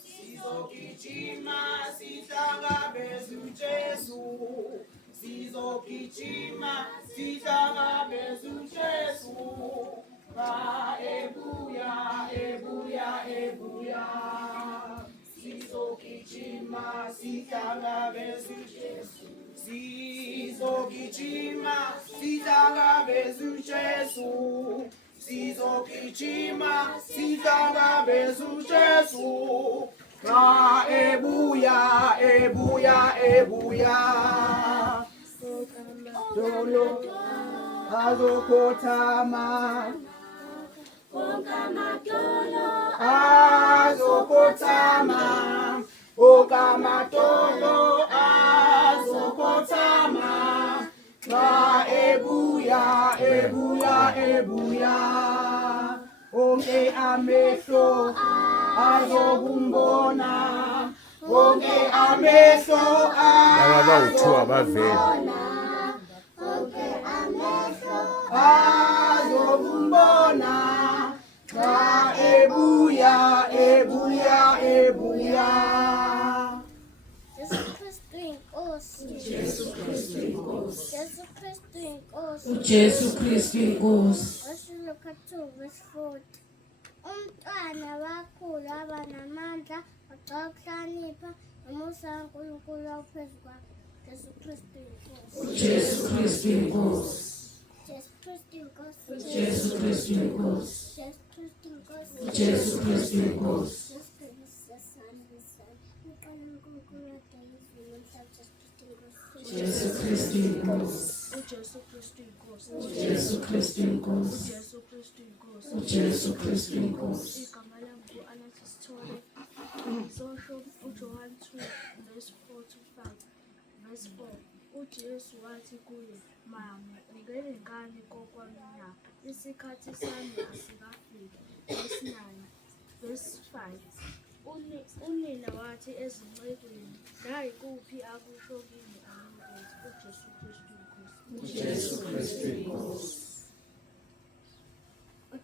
Sizogijima sihlangabeze uJesu sizogijima sihlangabeze uJesu ebuya sizogijima sihlangabeze uJesu sizogijima sihlangabeze uJesu sizogijima sihlangabeze uJesu ebuya dolo azokotama okamatolo azokotama ebuya ebuya onke amehlo azokumbona onke amehlo laba bawu-2 abavela azokumbona xa ebuya ebuya ebuya uJesu Kristu inkosi. Verse 2 verse 40. Umntwana wakhulu aba namandla akuhlakanipha nomusa kaNkulunkulu wawuphezu kwakhe. Jesu Kristu inkosi. uJesu Kristu inkosi. Jesu Kristu inkosi. uJesu Kristu inkosi. Jesu Kristu inkosi. uJesu Kristu inkosi. Jesu Kristu inkosi. Jesu Kristu inkosi. Jesu Kristu inkosi. Jesu Kristu inkosi. Jesu Kristu inkosi. Igama lami ngu-Anath Sithole. Sosho uJohn 2 verse 4 to 5 verse 4. uJesu wathi kuye, mama, ungenengane kokwami na? Isikhathi sami asikafiki. Verse 9 verse 5. Unina wathi ezincekwini, nayikuphi akusho kimi angenzi. uJesu Kristu inkosi.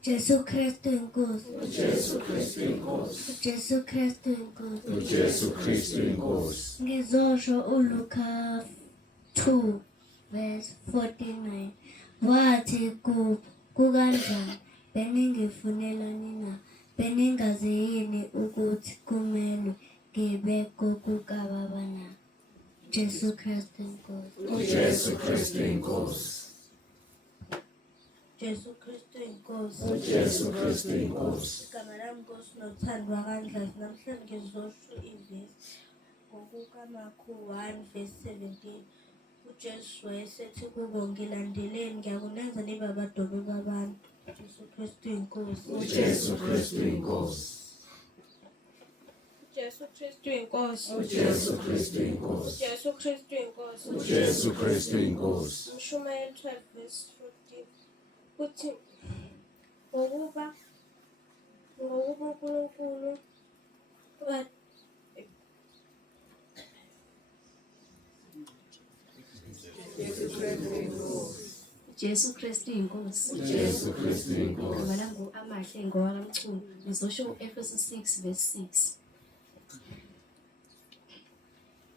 Jesu Kristu inkosi. uJesu Kristu inkosi Jesu Kristu inkosi. uJesu Kristu inkosi Ngizosho uLuka 2 verse 49. Wathi kukanjani beningifunelani na? Beningazi yini ukuthi kumele ngibe kokukababa na? Jesu Kristu inkosi. uJesu Kristu inkosi Jesu Kristu inkosi. uJesu Kristu inkosi Igama lami Nkosi nothandwa kaNdlovu. Namhlanje ngizosho ivesi ngokukaMakho 1 verse 17. uJesu wayesethi kubo, ngilandeleni, ngiyakunenza nibe abadobi babantu. Jesu Kristu inkosi. uJesu Kristu inkosi Jesu Kristu inkosi. uJesu Kristu inkosi Jesu Kristu inkosi. uJesu Kristu inkosi Mshumayeli 12 verse 14. Uthi ngokuba uNkulunkulu Jesu Kristu inkosi. uJesu Kristu inkosi Igama lami ngu-Amahle ngowakamchunu. Ngizosho u-Efesu 6 verse 6.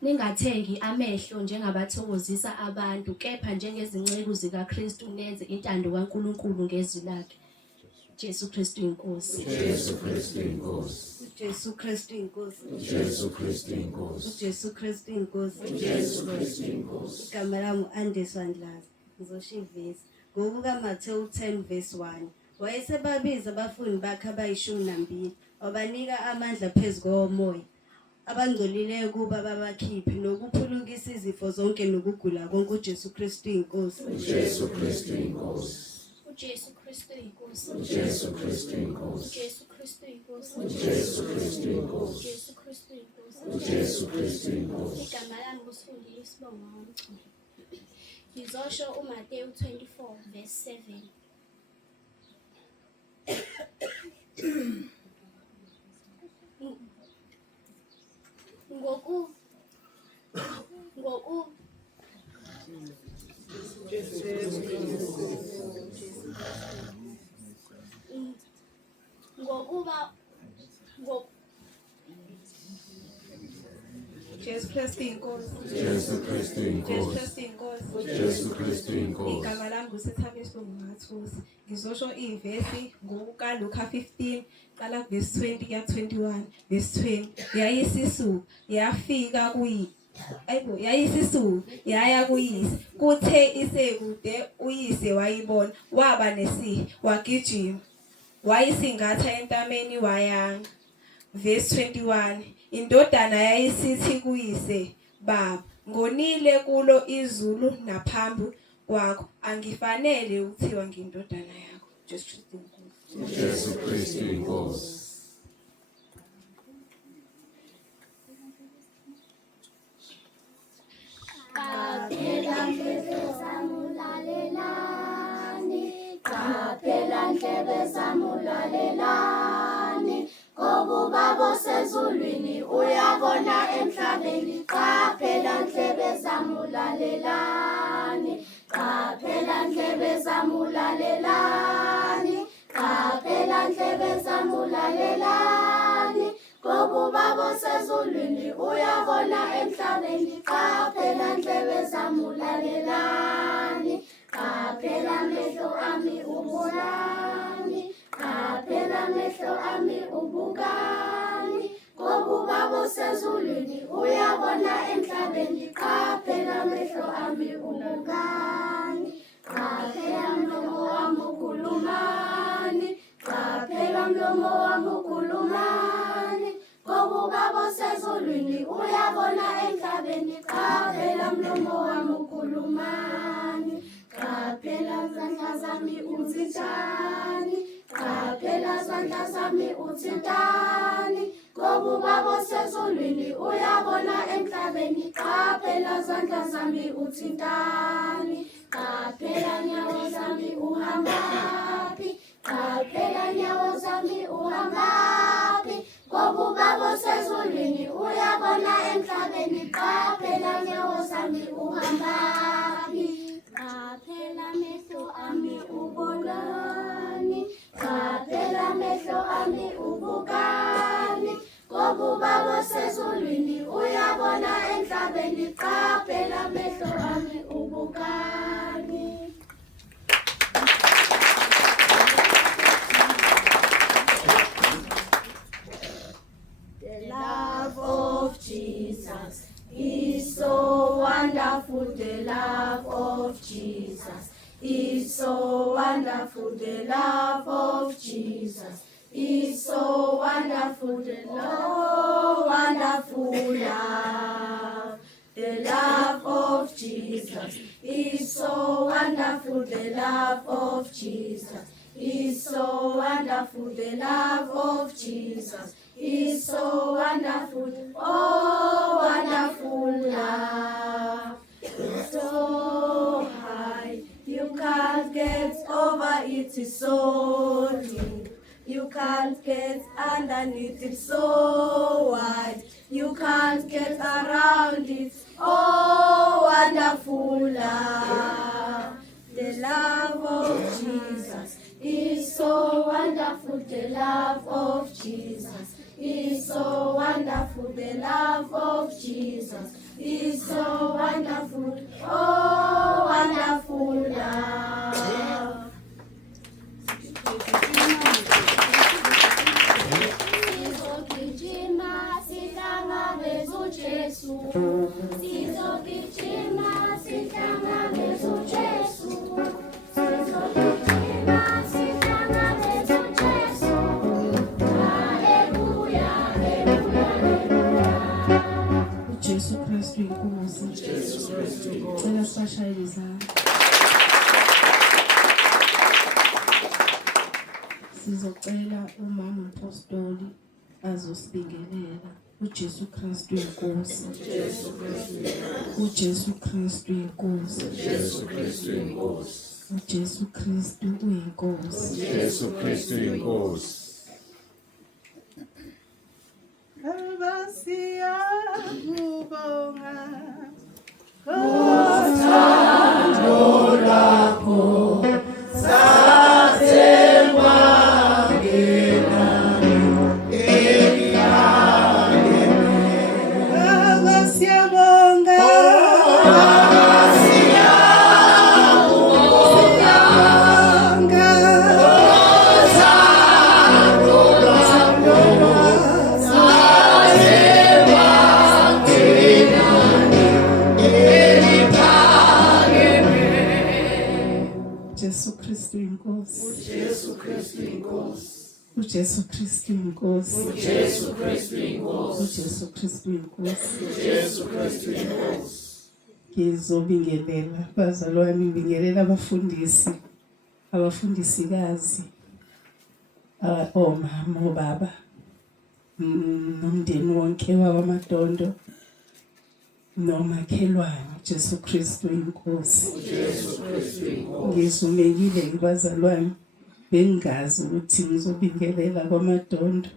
Ningathengi amehlo njengabathokozisa abantu, kepha njengezinceku zikaKristu nenze intando kaNkulunkulu ngezwi lakhe. Jesu Kristu inkosi. uJesu Kristu inkosi Jesu Kristu inkosi. uJesu Kristu inkosi Jesu Kristu inkosi. uJesu Kristu inkosi Igama lami u-Anderson Dlazi. Ngizosho ivesi ngokukaMathewu 10 verse 1. Wayesebabiza abafundi bakhe abayishumi wabanika amandla phezu komoya abangcolileyo kuba babakhiphe nokuphulukisa izifo zonke nokugula konke. uJesu Kristu inkosi. uJesu Kristu inkosi uJesu Kristu inkosi. uJesu Kristu inkosi uJesu Kristu inkosi. uJesu Kristu inkosi uJesu Kristu inkosi. uJesu Kristu inkosi Igama lami nguSifundile Sibonga kaMchunu. Ngizosho uMateyu 24 verse 7. Jesu Kristu inkosi. uJesu Kristu Jesu inkosi Kristu inkosi. uJesu Kristu inkosi Igama lami nguSithabe Sibonga Ngathusi. Ngizosho ivesi ngokukaLuka 15 qala verse 20 kuya 21 verse 20. Yayisisuku yafika yayisisuku yaya kuyise, kuthe isekude uyise wayibona, waba nesihi, wagijima wayisingatha entameni wayanga. Verse 21. Indodana yayisithi kuyise, baba, ngonile kulo izulu naphambi kwakho, angifanele ukuthiwa ngindodana yakho. Jesu Kristu inkosi. uJesu Kristu inkosi Qaphela mfethu samulalelani, qaphela ndlebe zamulalelani ngoba ubaba osezulwini uyabona emhlabeni qaphela ndlebe zamulalelani qaphela ndlebe zamulalelani qaphela ndlebe zamulalelani ngoba ubaba osezulwini uyabona emhlabeni qaphela ndlebe zamulalelani qaphela amehlo ami ubonani qaphela amehlo ami ubukani ngoba ubaba osezulwini uyabona emhlabeni qaphela amehlo ami ubukani qaphela mlomo wami ukhulumani qaphela mlomo wami ukhulumani ngoba ubaba osezulwini uyabona emhlabeni qaphela mlomo wami ukhulumani qaphela zandla zami uthintani qaphela zandla zami uthintani ngoba ubaba osezulwini uyabona emhlabeni qaphela zandla zami uthintani qaphela nyawo zami uhambaphi qaphela nyawo zami uhambaphi ngoba ubaba osezulwini uyabona emhlabeni qaphela nyawo zami uhambaphi qaphela amehlo ami ubonani qaphela amehlo ami ubukani ngoba ubaba osezulwini uyabona emhlabeni qaphela amehlo ami ubukani. The love of Jesus is so wonderful, the love of Jesus is so wonderful, the love of Jesus is so wonderful, the wonderful love. The love of Jesus is so wonderful, the love of Jesus is so wonderful, the love of Jesus is so wonderful, oh wonderful love. It's so high, you can't get over it, it's so deep. You can't get underneath it, so wide. You can't get around it, oh wonderful love. The love of Jesus is so wonderful, the love of Jesus is so wonderful, the love of Jesus is so wonderful, oh wonderful love. Sizogijima sihlangabeze uJesu, sizogijima sihlangabeze uJesu, sizogijima sihlangabeze uJesu. Haleluya, haleluya, haleluya. uJesu Kristu inkosi. Cela sibashayele izandla. Sizocela umama umpostoli azosibingelela. uJesu Kristu inkosi. uJesu Kristu inkosi. Jesu Kristu inkosi. uJesu Kristu uyinkosi. Jesu Kristu inkosi. Siyakubonga siyabonga uJesu Kristu inkosi. Jesu Kristu inkosi. uJesu Kristu inkosi. Jesu Kristu inkosi. uJesu Kristu inkosi. Jesu Kristu inkosi. Ngizobingelela bazalwane, ngibingelela abafundisikazi, omama, obaba, nomndeni wonke wabamadondo nomakhelwane. uJesu Kristu inkosi. Ngizumekile kubazalwane bengazi ukuthi ngizobingelela kwaMadondo.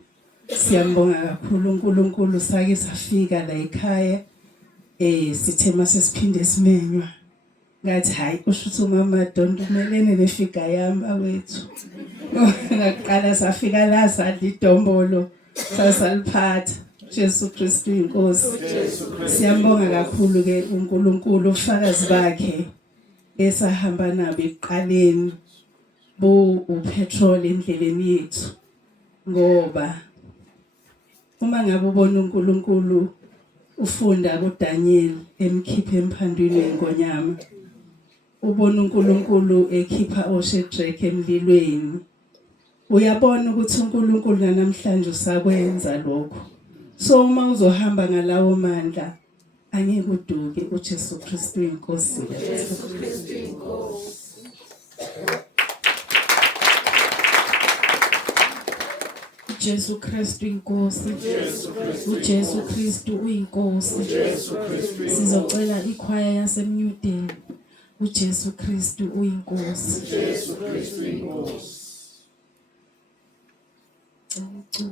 Siyambonga kakhulu uNkulunkulu sake safika la ekhaya sithe mase siphinde simenywa ngathi hayi ushuthi uMadondo umelene nefika yami awethu. Ngaqala safika la sadla idombolo sasaliphatha. Jesu Kristu inkosi. Siyambonga kakhulu ke uNkulunkulu ufakazi bakhe esahamba nabo eqaleni bo upetrol endleleni yethu ngoba uma ngabe ubona uNkulunkulu ufunda kuDaniel emkhipha emphandweni engonyama ubona uNkulunkulu ekhipha oShedrack emlilweni uyabona ukuthi uNkulunkulu namhlanje usakwenza lokho. So uma uzohamba ngalawo mandla angeke uduke uJesu Kristu inkosi. Jesu Kristu inkosi. uJesu Kristu uyinkosi. Sizocela ikhwaya yaseMnewden. uJesu Kristu uyinkosi.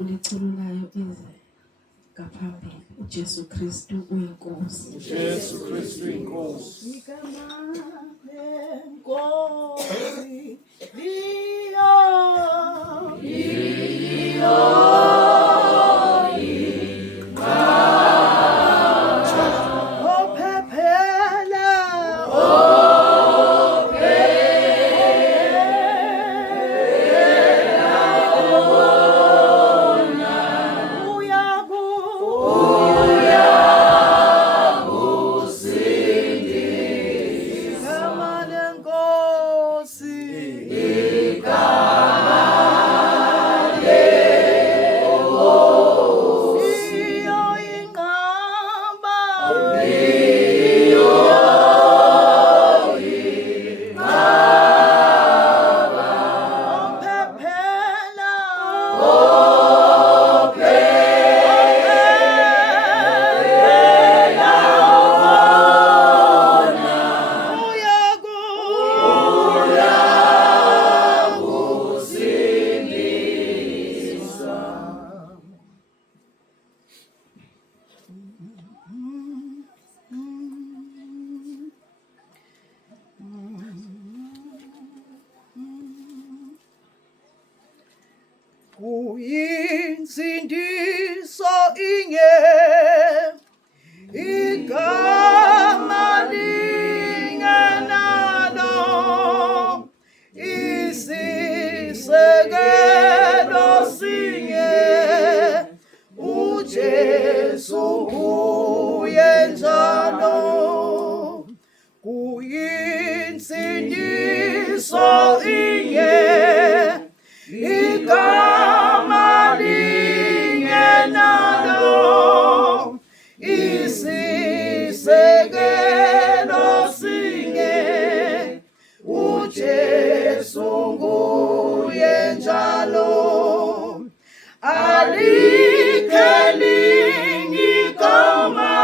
Liculayo ize ngaphambili. uJesu Kristu uyinkosi. Igama lenkosi Uyinsindiso inye igama lingenalo isisekelo sinye uJesu uyenjalo uyinsindiso inye igama lingenalo isisekelo sinye uJesu uyenjalo alikhe linye igama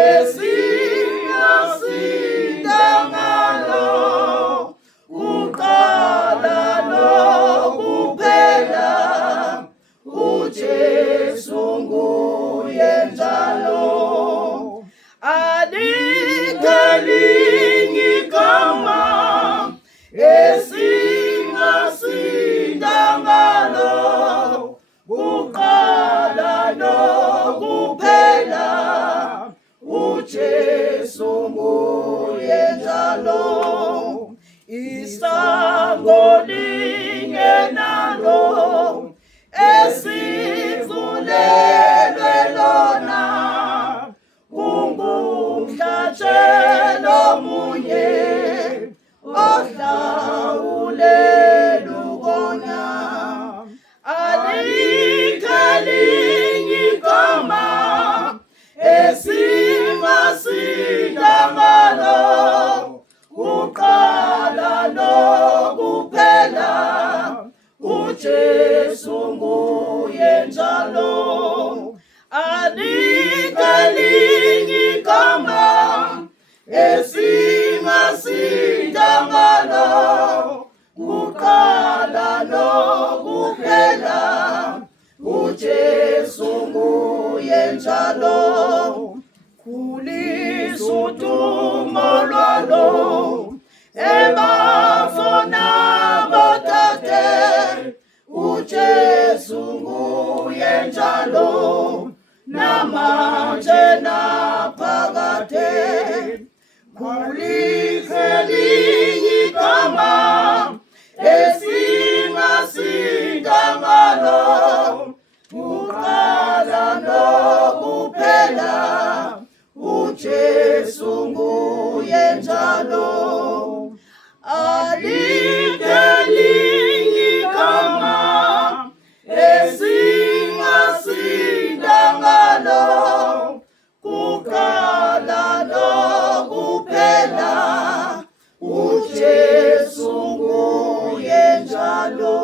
esingasinda ngalo uqala nokuphela uJesu uyenjalo alikhe linye igama esingasinda ngalo uqala nokuphela uJesu uyenjalo isango lingenalo esivulelwe lona ungumhlatshelo munye ohlawulela ukona alikhe linye igama esingasinda ngalo uqala nokuphela uJesu udumo lwalo ebafona botate uJesu nguye njalo namanje naphakade kulikheli igama esingasinda ngalo kuqala nokuphela uJesu nguye njalo alikheli igama esingasinda ngalo kuqala nokuphela uJesu nguye njalo.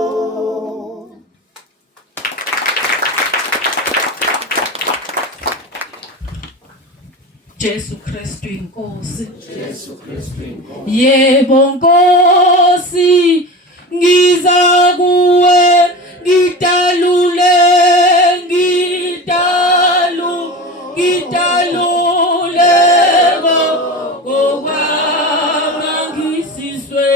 Jesu Kristu inkosi. Jesu Kristu inkosi. Yebo Nkosi ngiza kuwe ngidalule ngokwami ngisizwe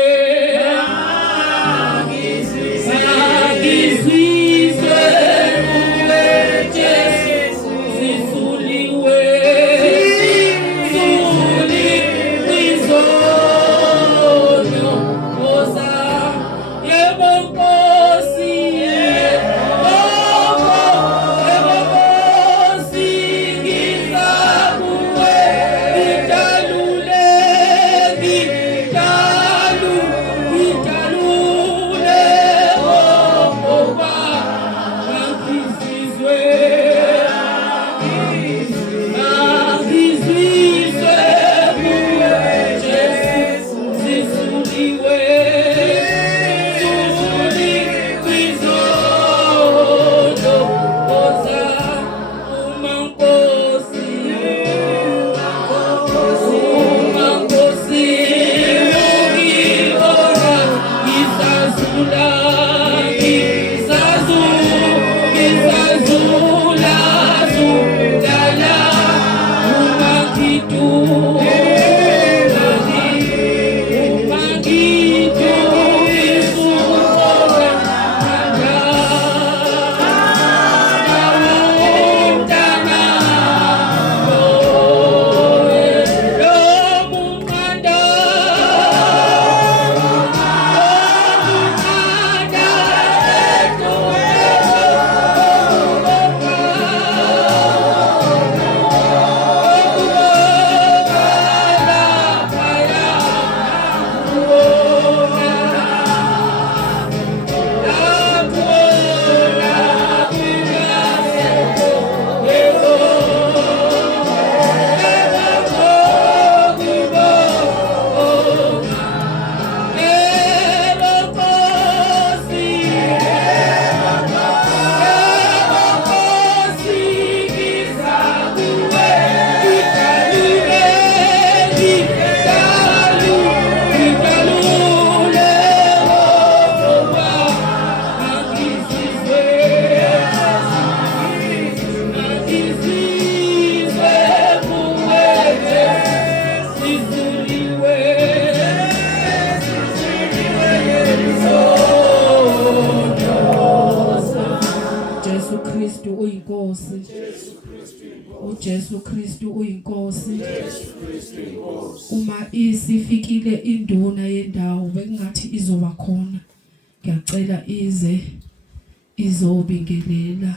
uJesu Kristu uyinkosi. Uma isifikile induna yendawo bekungathi izoba khona, ngiyacela ize izobingelela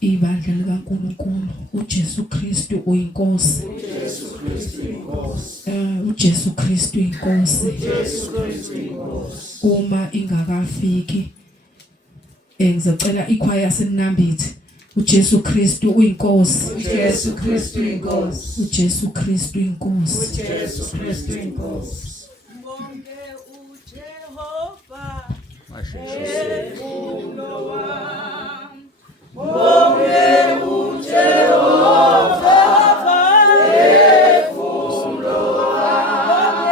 ibandla likaNkulunkulu. uJesu Kristu uyinkosi. uJesu Kristu inkosi. Uma ingakafiki ngizocela ikhwaya yaseNambithi. uJesu Kristu uyinkosi. uJesu Kristu inkosi. uJesu Kristu inkosi. uJesu Kristu inkosi. Bonke uJehova efundo wami. Bonke uJehova efundo wami.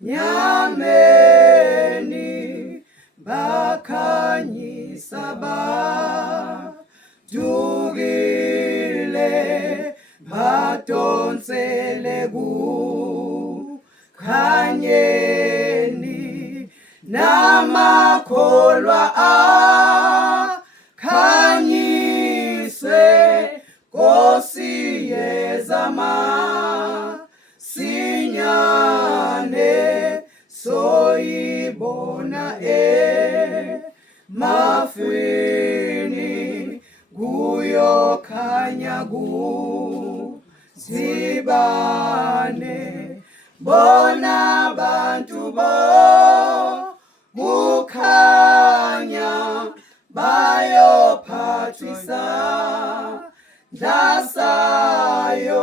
nyameni bakhanyisa badugile badonsele kukhanyeni namakholwa akhanyise Nkosi yezama sinyane soyibona mafini kuyokhanya zibane bona abantu bo kukhanya bayophathisa ndasayo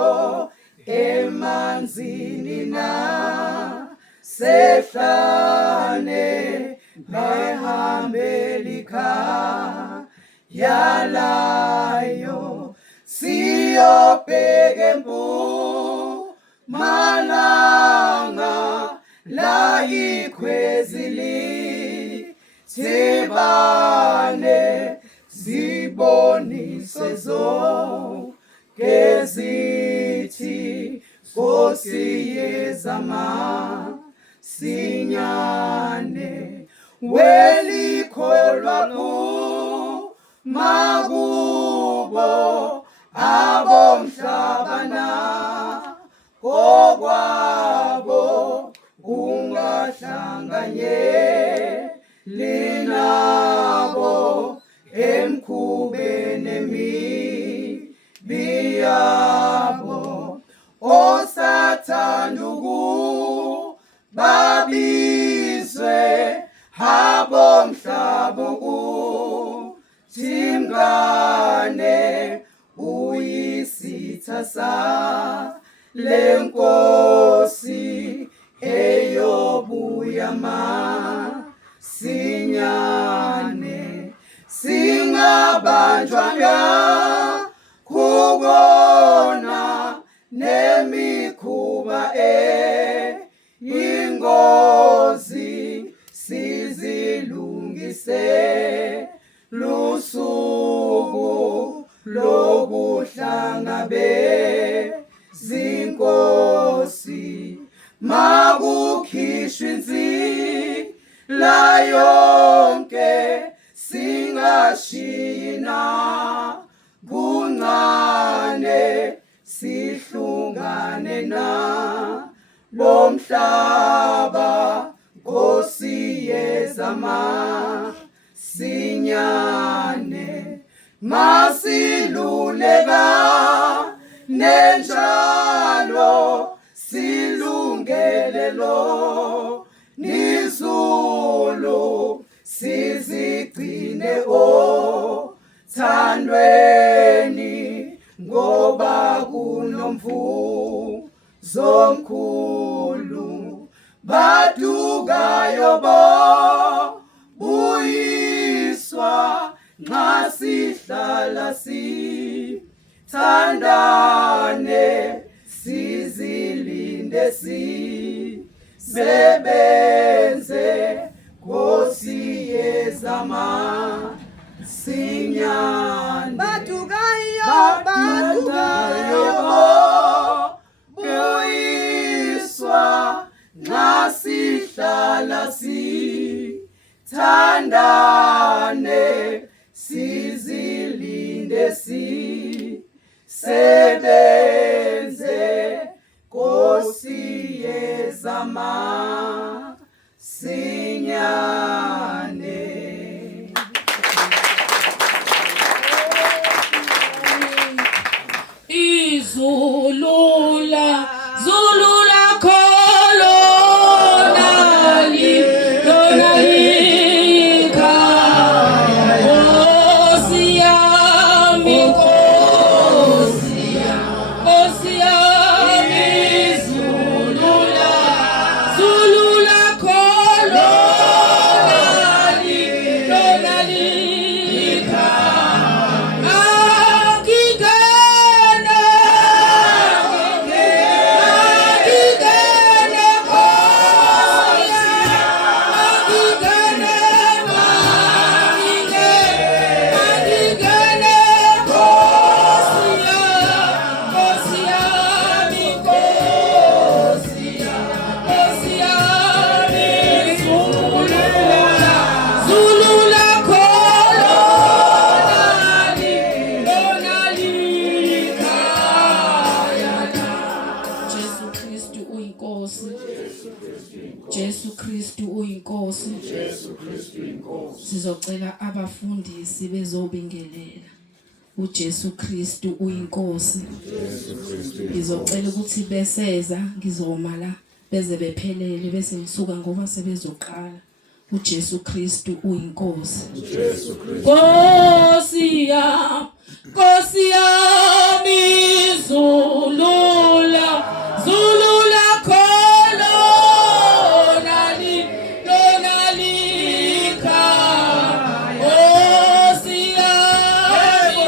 emanzini na sehlane behambelika yalayo siyobheke mpumalanga la ikhwezili thibane zibonise zonke zithi Nkosi yezama sinyane welikholwa makubo abomhlabana kokwabo ungahlanganye linabo emkhubeni biyabo osathanduku babizwe habomhlabo kuthingane uyisitha sa lenkosi eyobuya sinyane singabanjwanga kubona nemikhuba ingozi sizilungise lusuku lokuhlanga bezinkosi makukhishwa insila yonke singashina kuncane sihlungane na lomhlaba Nkosi yezama sinyane masiluleka nenjalo silungelelo nizulu sizigcine thandweni ngoba kunomvuzo omkhulu badukayo buyiswa nxa sihlala sithandane sizilinde sisebenze Nkosi yezama sinyane badukayo buyiswa nxa sihlala sithandane sizilinde sisebenze Nkosi yezama sinyane. Zulula kolonali lonalika Nkosi yami zulula kolonali lonalika akigana Jesu Kristu uyinkosi. Sizocela abafundisi bezobingelela. uJesu Kristu uyinkosi. Ngizocela ukuthi beseza ngizoma la beze bephelele bese ngisuka ngoba sebezoqala. uJesu Kristu uyinkosi. Nkosi yami zulula khona nalika. Nkosi yami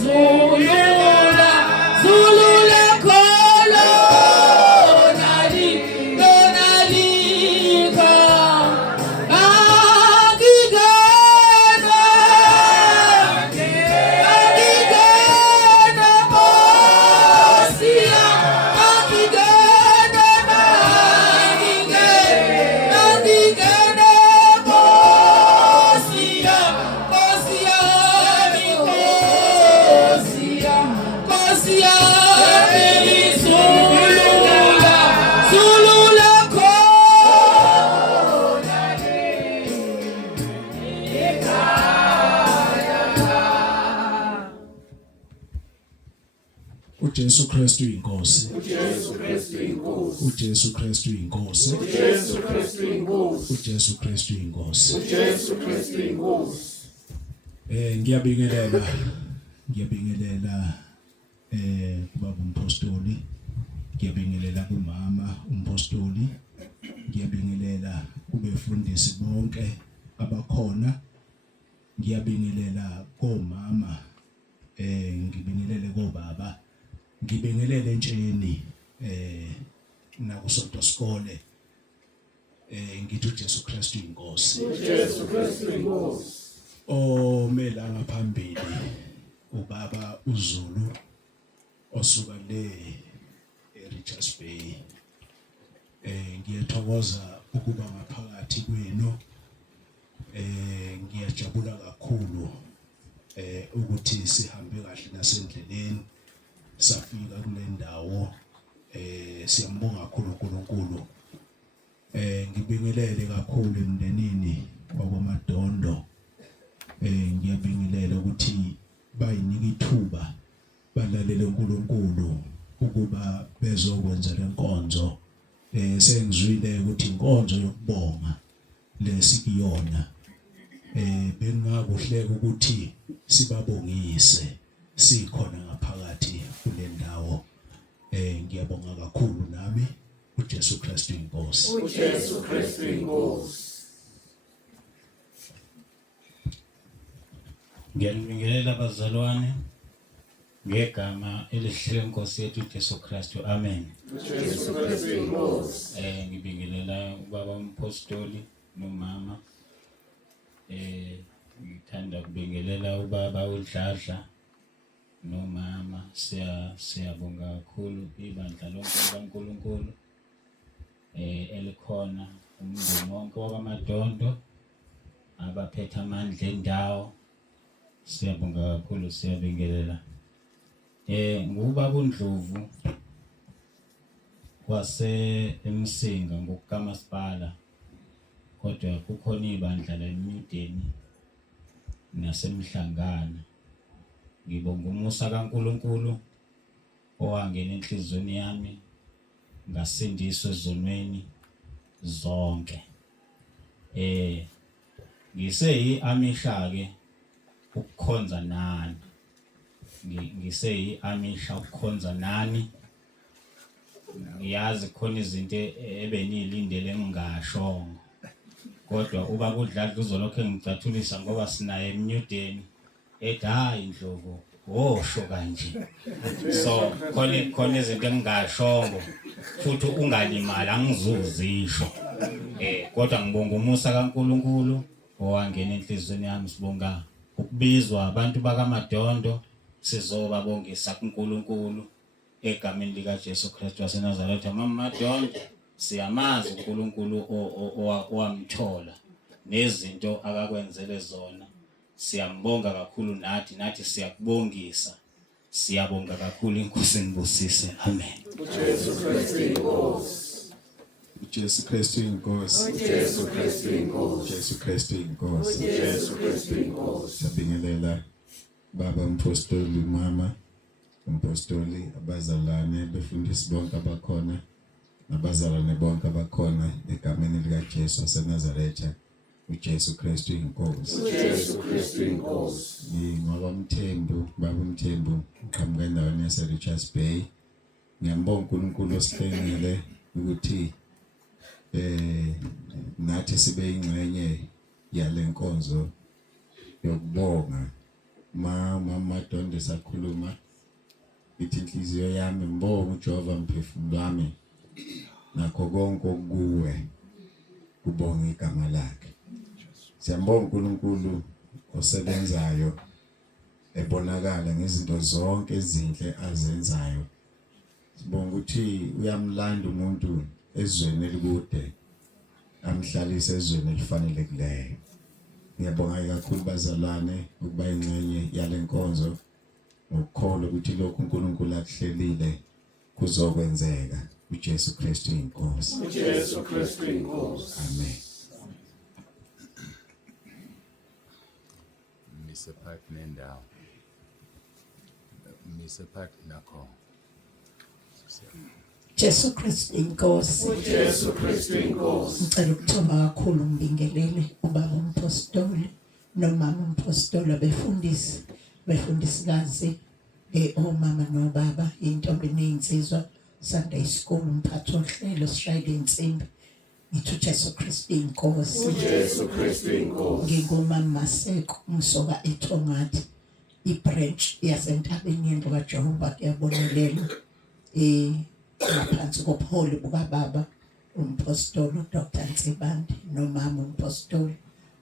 zulula khona nalika. uJesu Kristu inkosi. uJesu Kristu inkosi. uJesu Kristu inkosi. Ngiyabingelela kubaba umpostoli, ngiyabingelela kumama umpostoli, ngiyabingelela kubefundisi bonke abakhona, ngiyabingelela komama, ngibingelele kobaba, ngibingelele entsheni nakusonto skole, ngithi uJesu Kristu inkosi. Omela ngaphambili ubaba uZulu osuka le eRichards Bay, ngiyathokoza ukuba ngaphakathi kwenu, ngiyajabula kakhulu ukuthi sihambe kahle nasendleleni safika kule ndawo, siyambonga kakhulu uNkulunkulu. Ngibingelele kakhulu emndenini wakwamadondo, ngiyabingelela ukuthi bayinika ithuba balalele uNkulunkulu ukuba bezokwenza lenkonzo. Sengizwile ukuthi inkonzo yokubonga lesikiyona, bengakuhleka ukuthi sibabongise sikhona ngaphakathi kule ndawo. Ngiyabonga kakhulu nami. uJesu Kristu inkosi. uJesu Kristu inkosi. Ngiyabingelela abazalwane ngegama elihle lenkosi yethu uJesu Kristu. Amen. uJesu Kristu inkosi. Ngibingelela ubaba umpostoli nomama. Ngithanda kubingelela ubaba uDladla nomama. Siyabonga kakhulu ibandla lonke likaNkulunkulu elikhona, umndeni wonke wakwamadondo abaphethe amandla endawo. Siyabonga kakhulu, siyabingelela. Ngubaba uNdlovu wase eMsinga ngokukaMasipala, kodwa kukhona ibandla la eMideni nasemhlangana. Ngibonga umusa kaNkulunkulu owangena enhlizweni yami, ngasindiswa ezonweni zonke. Ngiseyi-amisha ke ukukhonza nani, ngiseyi-amisha ukukhonza nani. Ngiyazi khona izinto ebenilindele ngingashongo, kodwa ubaba uDladla uzolokhu engicathulisa ngoba sinaye eMnyudeni ethi hayi Ndlovu osho kanje. So khona izinto engingashongo futhi ungalimala angizuzisho. Kodwa ngibonga umusa kaNkulunkulu owangena enhlizweni yami. Sibonga ukubizwa abantu bakamadondo, sizobabongisa kuNkulunkulu egameni lika Jesu Kristu waseNazaretha. Amadondo siyamazi uNkulunkulu owamthola nezinto akakwenzele zona. Siyambonga kakhulu, nathi siyakubongisa Siyabonga kakhulu, inkosi nibusise. Amen. uJesu Kristu inkosi. uJesu Kristu inkosi. uJesu Kristu inkosi. uJesu Kristu inkosi. uJesu Kristu inkosi. Siyabingelela baba umpostoli, mama umpostoli, abazalwane, befundisi bonke abakhona, nabazalwane bonke abakhona egameni lika Jesu waseNazaretha. uJesu Kristu inkosi. uJesu Kristu inkosi. Ngoba Mthembu, baba Mthembu, uqhamuka endaweni yase Richards Bay. Ngiyambonga uNkulunkulu osihlengile ukuthi nathi sibe ingxenye yale nkonzo yokubonga. Mama Madondo sakhuluma ithi inhliziyo yami ngibonga uJehova mphefumulo wami nakho konke okuwe kubonga igama lakhe. Siyambonga uNkulunkulu osebenzayo ebonakala ngezinto zonke ezinhle azenzayo. Sibonga ukuthi uyamlanda umuntu ezweni elikude amhlalise ezweni elifanelekileyo. Ngiyabonga kakhulu bazalwane ukuba ingxenye yale nkonzo, ukukholwa ukuthi lokhu uNkulunkulu akuhlelile kuzokwenzeka. uJesu Kristu inkosi. uJesu Kristu inkosi. Amen. Mr. Park nendawo. Mr. Park nakho. Jesu Kristu inkosi. uJesu Kristu inkosi. Ngicela ukuthoba kakhulu ngibingelele ubaba umpostoli nomama umpostoli befundisikazi omama nobaba, intombi nezinsizwa, Sunday school, umphathi ohlelo sishayile insimbi. Ngithi uJesu Kristu inkosi. uJesu Kristu inkosi. Ngingumama Maseko, ngisoka eThongathi, ibranch yasentabeni yendlu kaJehova kuyabonelelwa. Ngaphansi kobuholi bukababa umpostoli uDr Nsibandi nomama umpostoli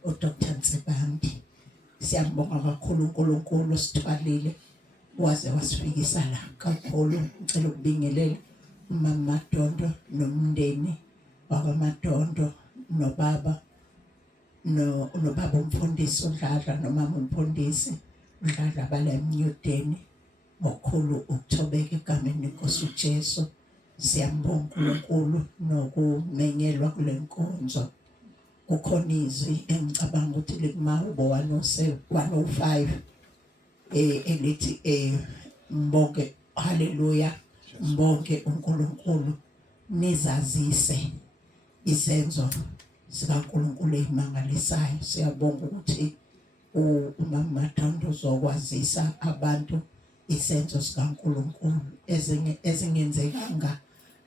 uDr Nsibandi. Siyambonga kakhulu uNkulunkulu osithwalile waze wasifikisa la. Kakhulu ngicela ukubingelela umama Madondo nomndeni wakwaMadondo nobaba nobaba umfundisi uDladla nomama umfundisi uDladla bala eMnyudeni. Ngokhulu ukuthobeka egameni lenkosi uJesu. Siyambonga uNkulunkulu nokumenyelwa kule nkonzo. Kukhona izwi engicabanga ukuthi likumahubo 105 elithi mbonke, haleluya, mbonke uNkulunkulu nizazise izenzo zikaNkulunkulu ezimangalisayo. Siyabonga ukuthi umama Madondo uzokwazisa abantu isenzo sikaNkulunkulu ezingenzekanga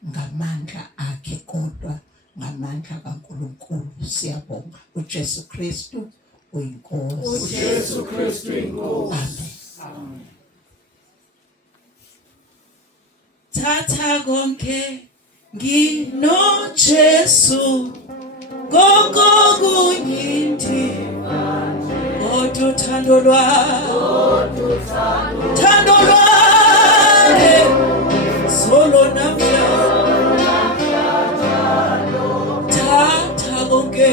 ngamandla akhe kodwa ngamandla kaNkulunkulu. Siyabonga. uJesu Kristu uyinkosi. uJesu Kristu inkosi. Amen. Thatha konke ngino Jesu konke kunyindi kodwa uthando lwakhe solo namhlanje. Thatha konke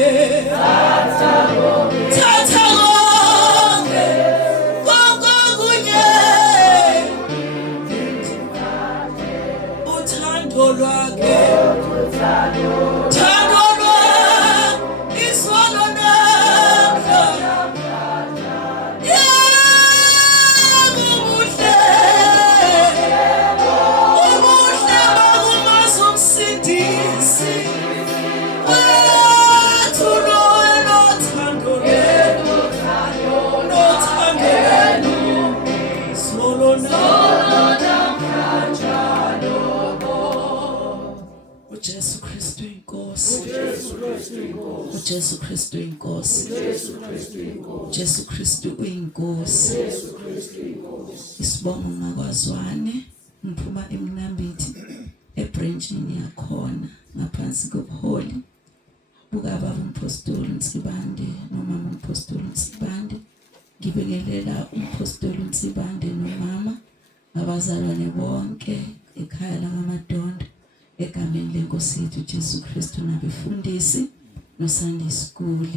konke kunyindi uthando lwakhe isolo namhlanje. Ubuhle bakumazi umsindisi wethu nothando lwenu solo namhlanje. uJesu Kristu inkosi. uJesu Kristu inkosi. uJesu Kristu uyinkosi. Isibongo ngakwazwane, ngiphuma eMnambithi ebranchini yakhona ngaphansi kobuholi bukababa umpostoli Nsibande nomama umpostoli Nsibande. Ngibingelela umpostoli Nsibande nomama, abazalwane bonke ekhaya lakaMadondo egameni lenkosi yethu uJesu Kristu, nabefundisi no Sunday school.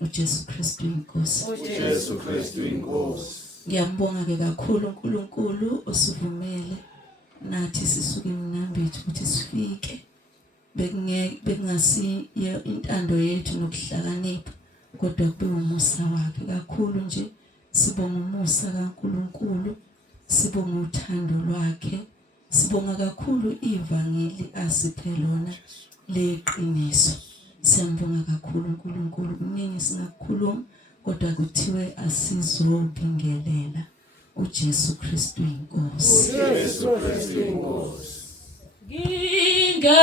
uJesu Kristu inkosi. uJesu Kristu inkosi. Ngiyambonga ke kakhulu uNkulunkulu osivumele nathi sisuke eminambethu ukuthi sifike. Bekungasi intando yethu nokuhlakanipha kodwa kube umusa wakhe kakhulu nje. Sibonga umusa kaNkulunkulu, sibonga uthando lwakhe, sibonga kakhulu ivangeli asiphe lona leqiniso. Siyambonga kakhulu uNkulunkulu. Kuningi singakhuluma kodwa kuthiwe asizobingelela uJesu Kristu inkosi. uJesu Kristu inkosi. Ngingenwe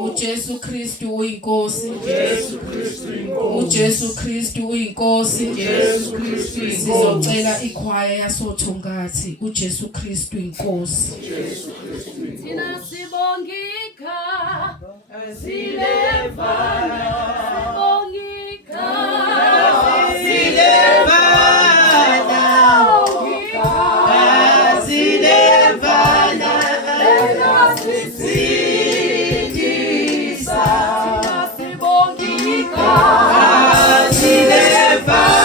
uJesu Kristu uyinkosi. uJesu Kristu uyinkosi. Sizocela ikhwaya yasothungathi uJesu Kristu inkosi. Thina sibongika silevana sibongika silevana silevana sisindisa sibongika silevana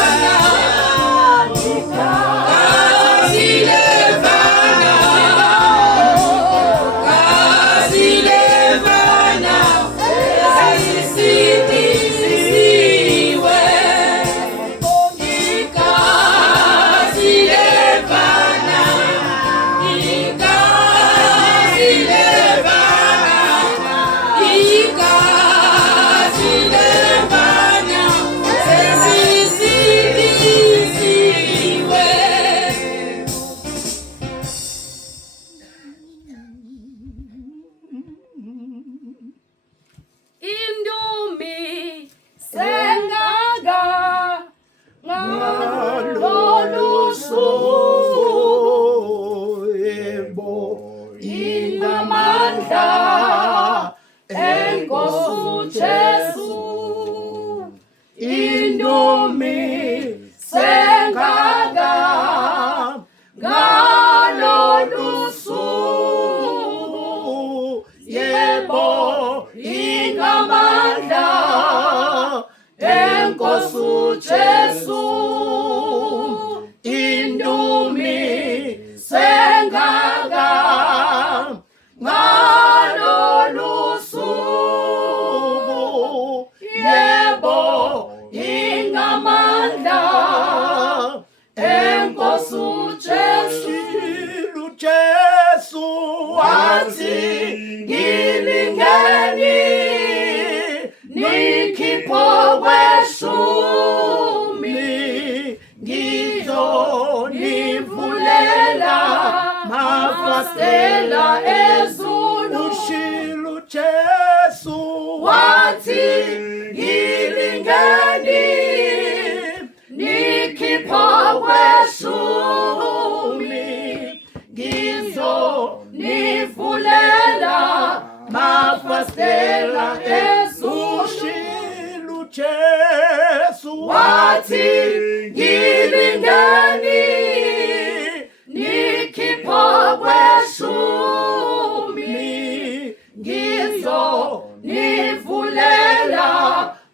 Nikipogwe shumi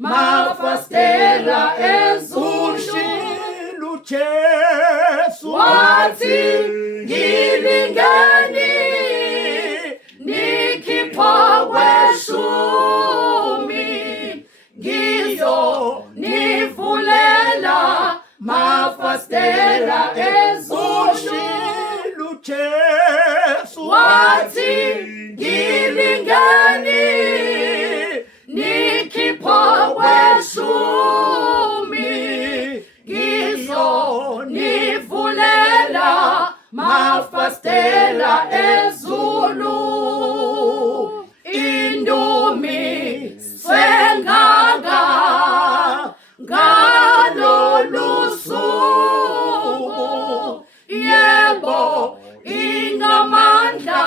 mafastela Ushilu Jesu wathi ngilingeni nikhipha kweshumi ngizo nivulela mafastela Ushilu Jesu wathi ngilingeni nikhipha kweshumi ngizo nivulela mafastela ezulu indumi senganga ngalolu suku yebo ingamandla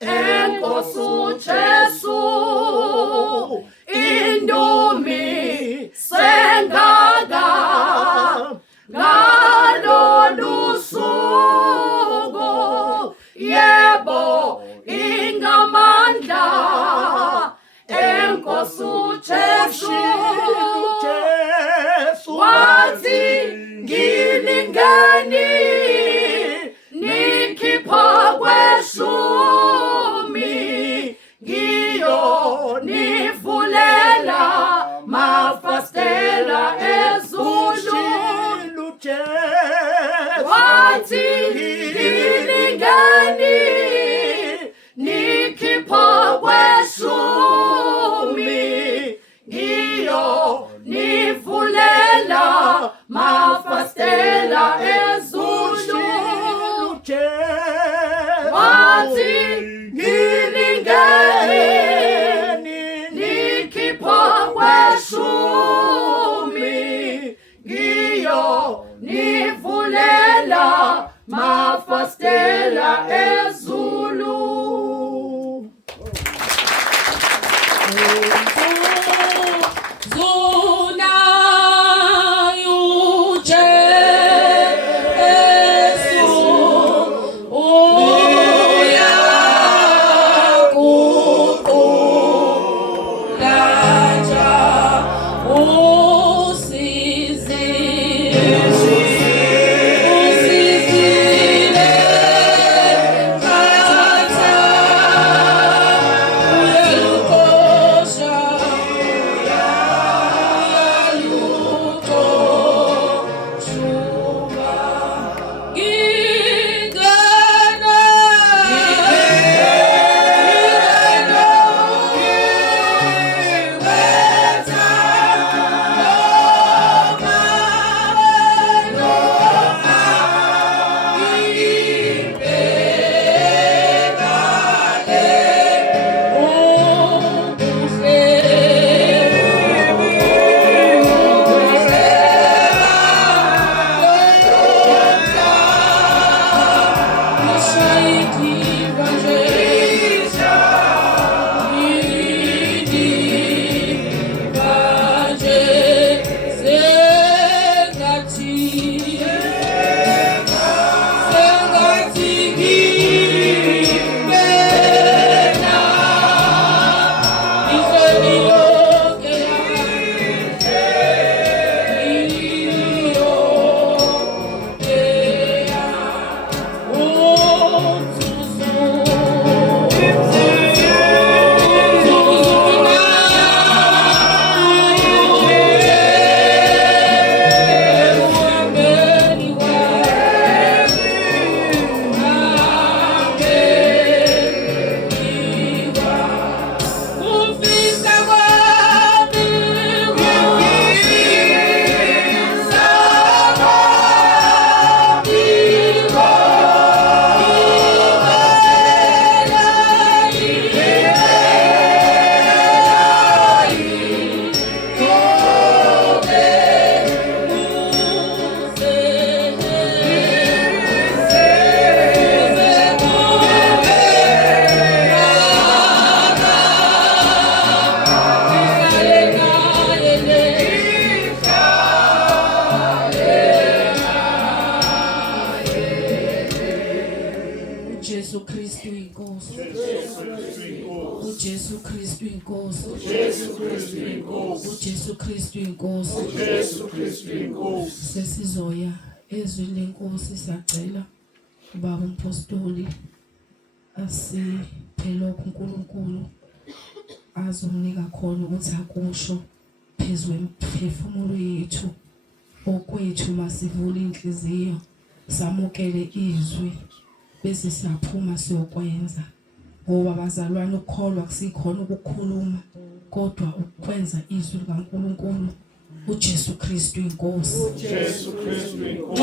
enkosi Jesu indumi senganga ngalolu suku yebo ingamandla enkosi Jesu wathi ngilingeni nikhipha kweshumi ngiyo nivulela mafastela ezulu wathi ngilingeni nikhipha kweshumi ngiyo nivulela Kristu inkosi. uJesu Kristu inkosi. uJesu Kristu inkosi. Sesizoya ezwini lenkosi sacela ubaba umpostoli asiphe lokho uNkulunkulu azomnika khona ukuthi akusho phezulu emphefumulo yethu okwethu masivule inhliziyo samukele izwi bese siyaphuma siyokwenza ngoba bazalwane ukukholwa kusikhona ukukhuluma kodwa ukwenza izwi likaNkulunkulu uJesu Kristu inkosi. uJesu Kristu inkosi.